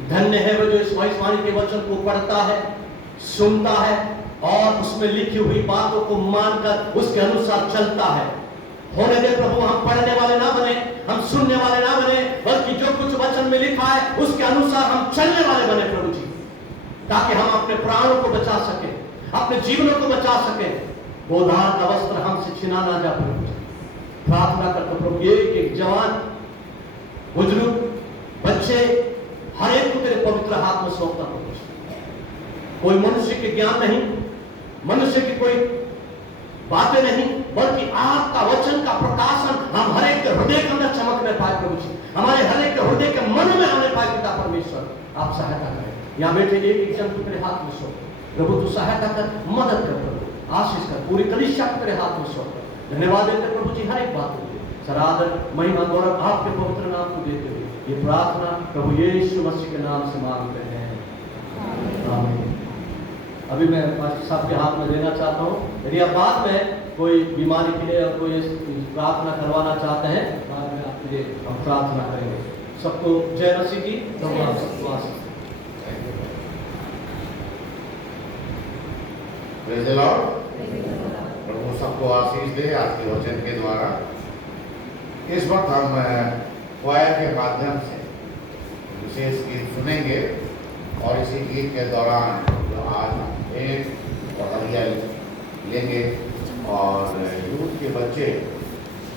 धन्य है वह जो इस भविष्यवाणी के वचन को पढ़ता है, सुनता है और उसमें लिखी हुई बातों को मानकर उसके अनुसार चलता है। होने दे प्रभु, हम पढ़ने वाले ना बने, हम सुनने वाले ना बने, बल्कि जो कुछ वचन में लिखा है उसके अनुसार हम चलने वाले बने प्रभु जी, ताकि हम अपने प्राणों को बचा सके, अपने जीवनों को बचा सके, वो उद्धार का वस्त्र हमसे छिना ना जा प्रभु जी। प्रार्थना करते प्रभु, एक जवान, बुजुर्ग, बच्चे, हर एक को तेरे पवित्र हाथ में सौंपता प्रभु। कोई मनुष्य के ज्ञान नहीं, मनुष्य की कोई बातें नहीं, बल्कि आपका वचन का प्रकाशन हम हर एक के हृदय के अंदर चमकने पाए प्रभु जी, हमारे हर एक के हृदय के मन में आने पाए पिता परमेश्वर, आप सहायता करें। यहाँ बैठे एक जन को तेरे हाथ में सौंप प्रभु, तू सहायता कर, मदद कर प्रभु, आशीष कर, पूरी कलीसिया को तेरे हाथ में सौंप। धन्यवाद देते प्रभु जी हर एक बात के लिए, सरादर महिमा गौरव आपके पवित्र नाम को देते हुए ये प्रार्थना प्रभु यीशु मसीह के नाम से मांगते हैं, आमीन। अभी मैं पास्टर साहब के हाथ में देना चाहता हूँ, यदि आप बाद में कोई बीमारी के लिए और कोई प्रार्थना करवाना चाहते हैं, बाद में आपके लिए हम प्रार्थना करेंगे। सबको जय मसीह की, सबको आशीष। Praise the lord. प्रभु सबको आशीष दे आज के वचन के द्वारा। इस वक्त हम क्वायर के माध्यम से विशेष गीत सुनेंगे और इसी गीत के दौरान जो आज एक और हदिया लेंगे और यूथ के बच्चे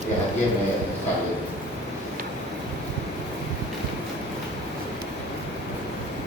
ये हदिये में हिस्सा लेंगे।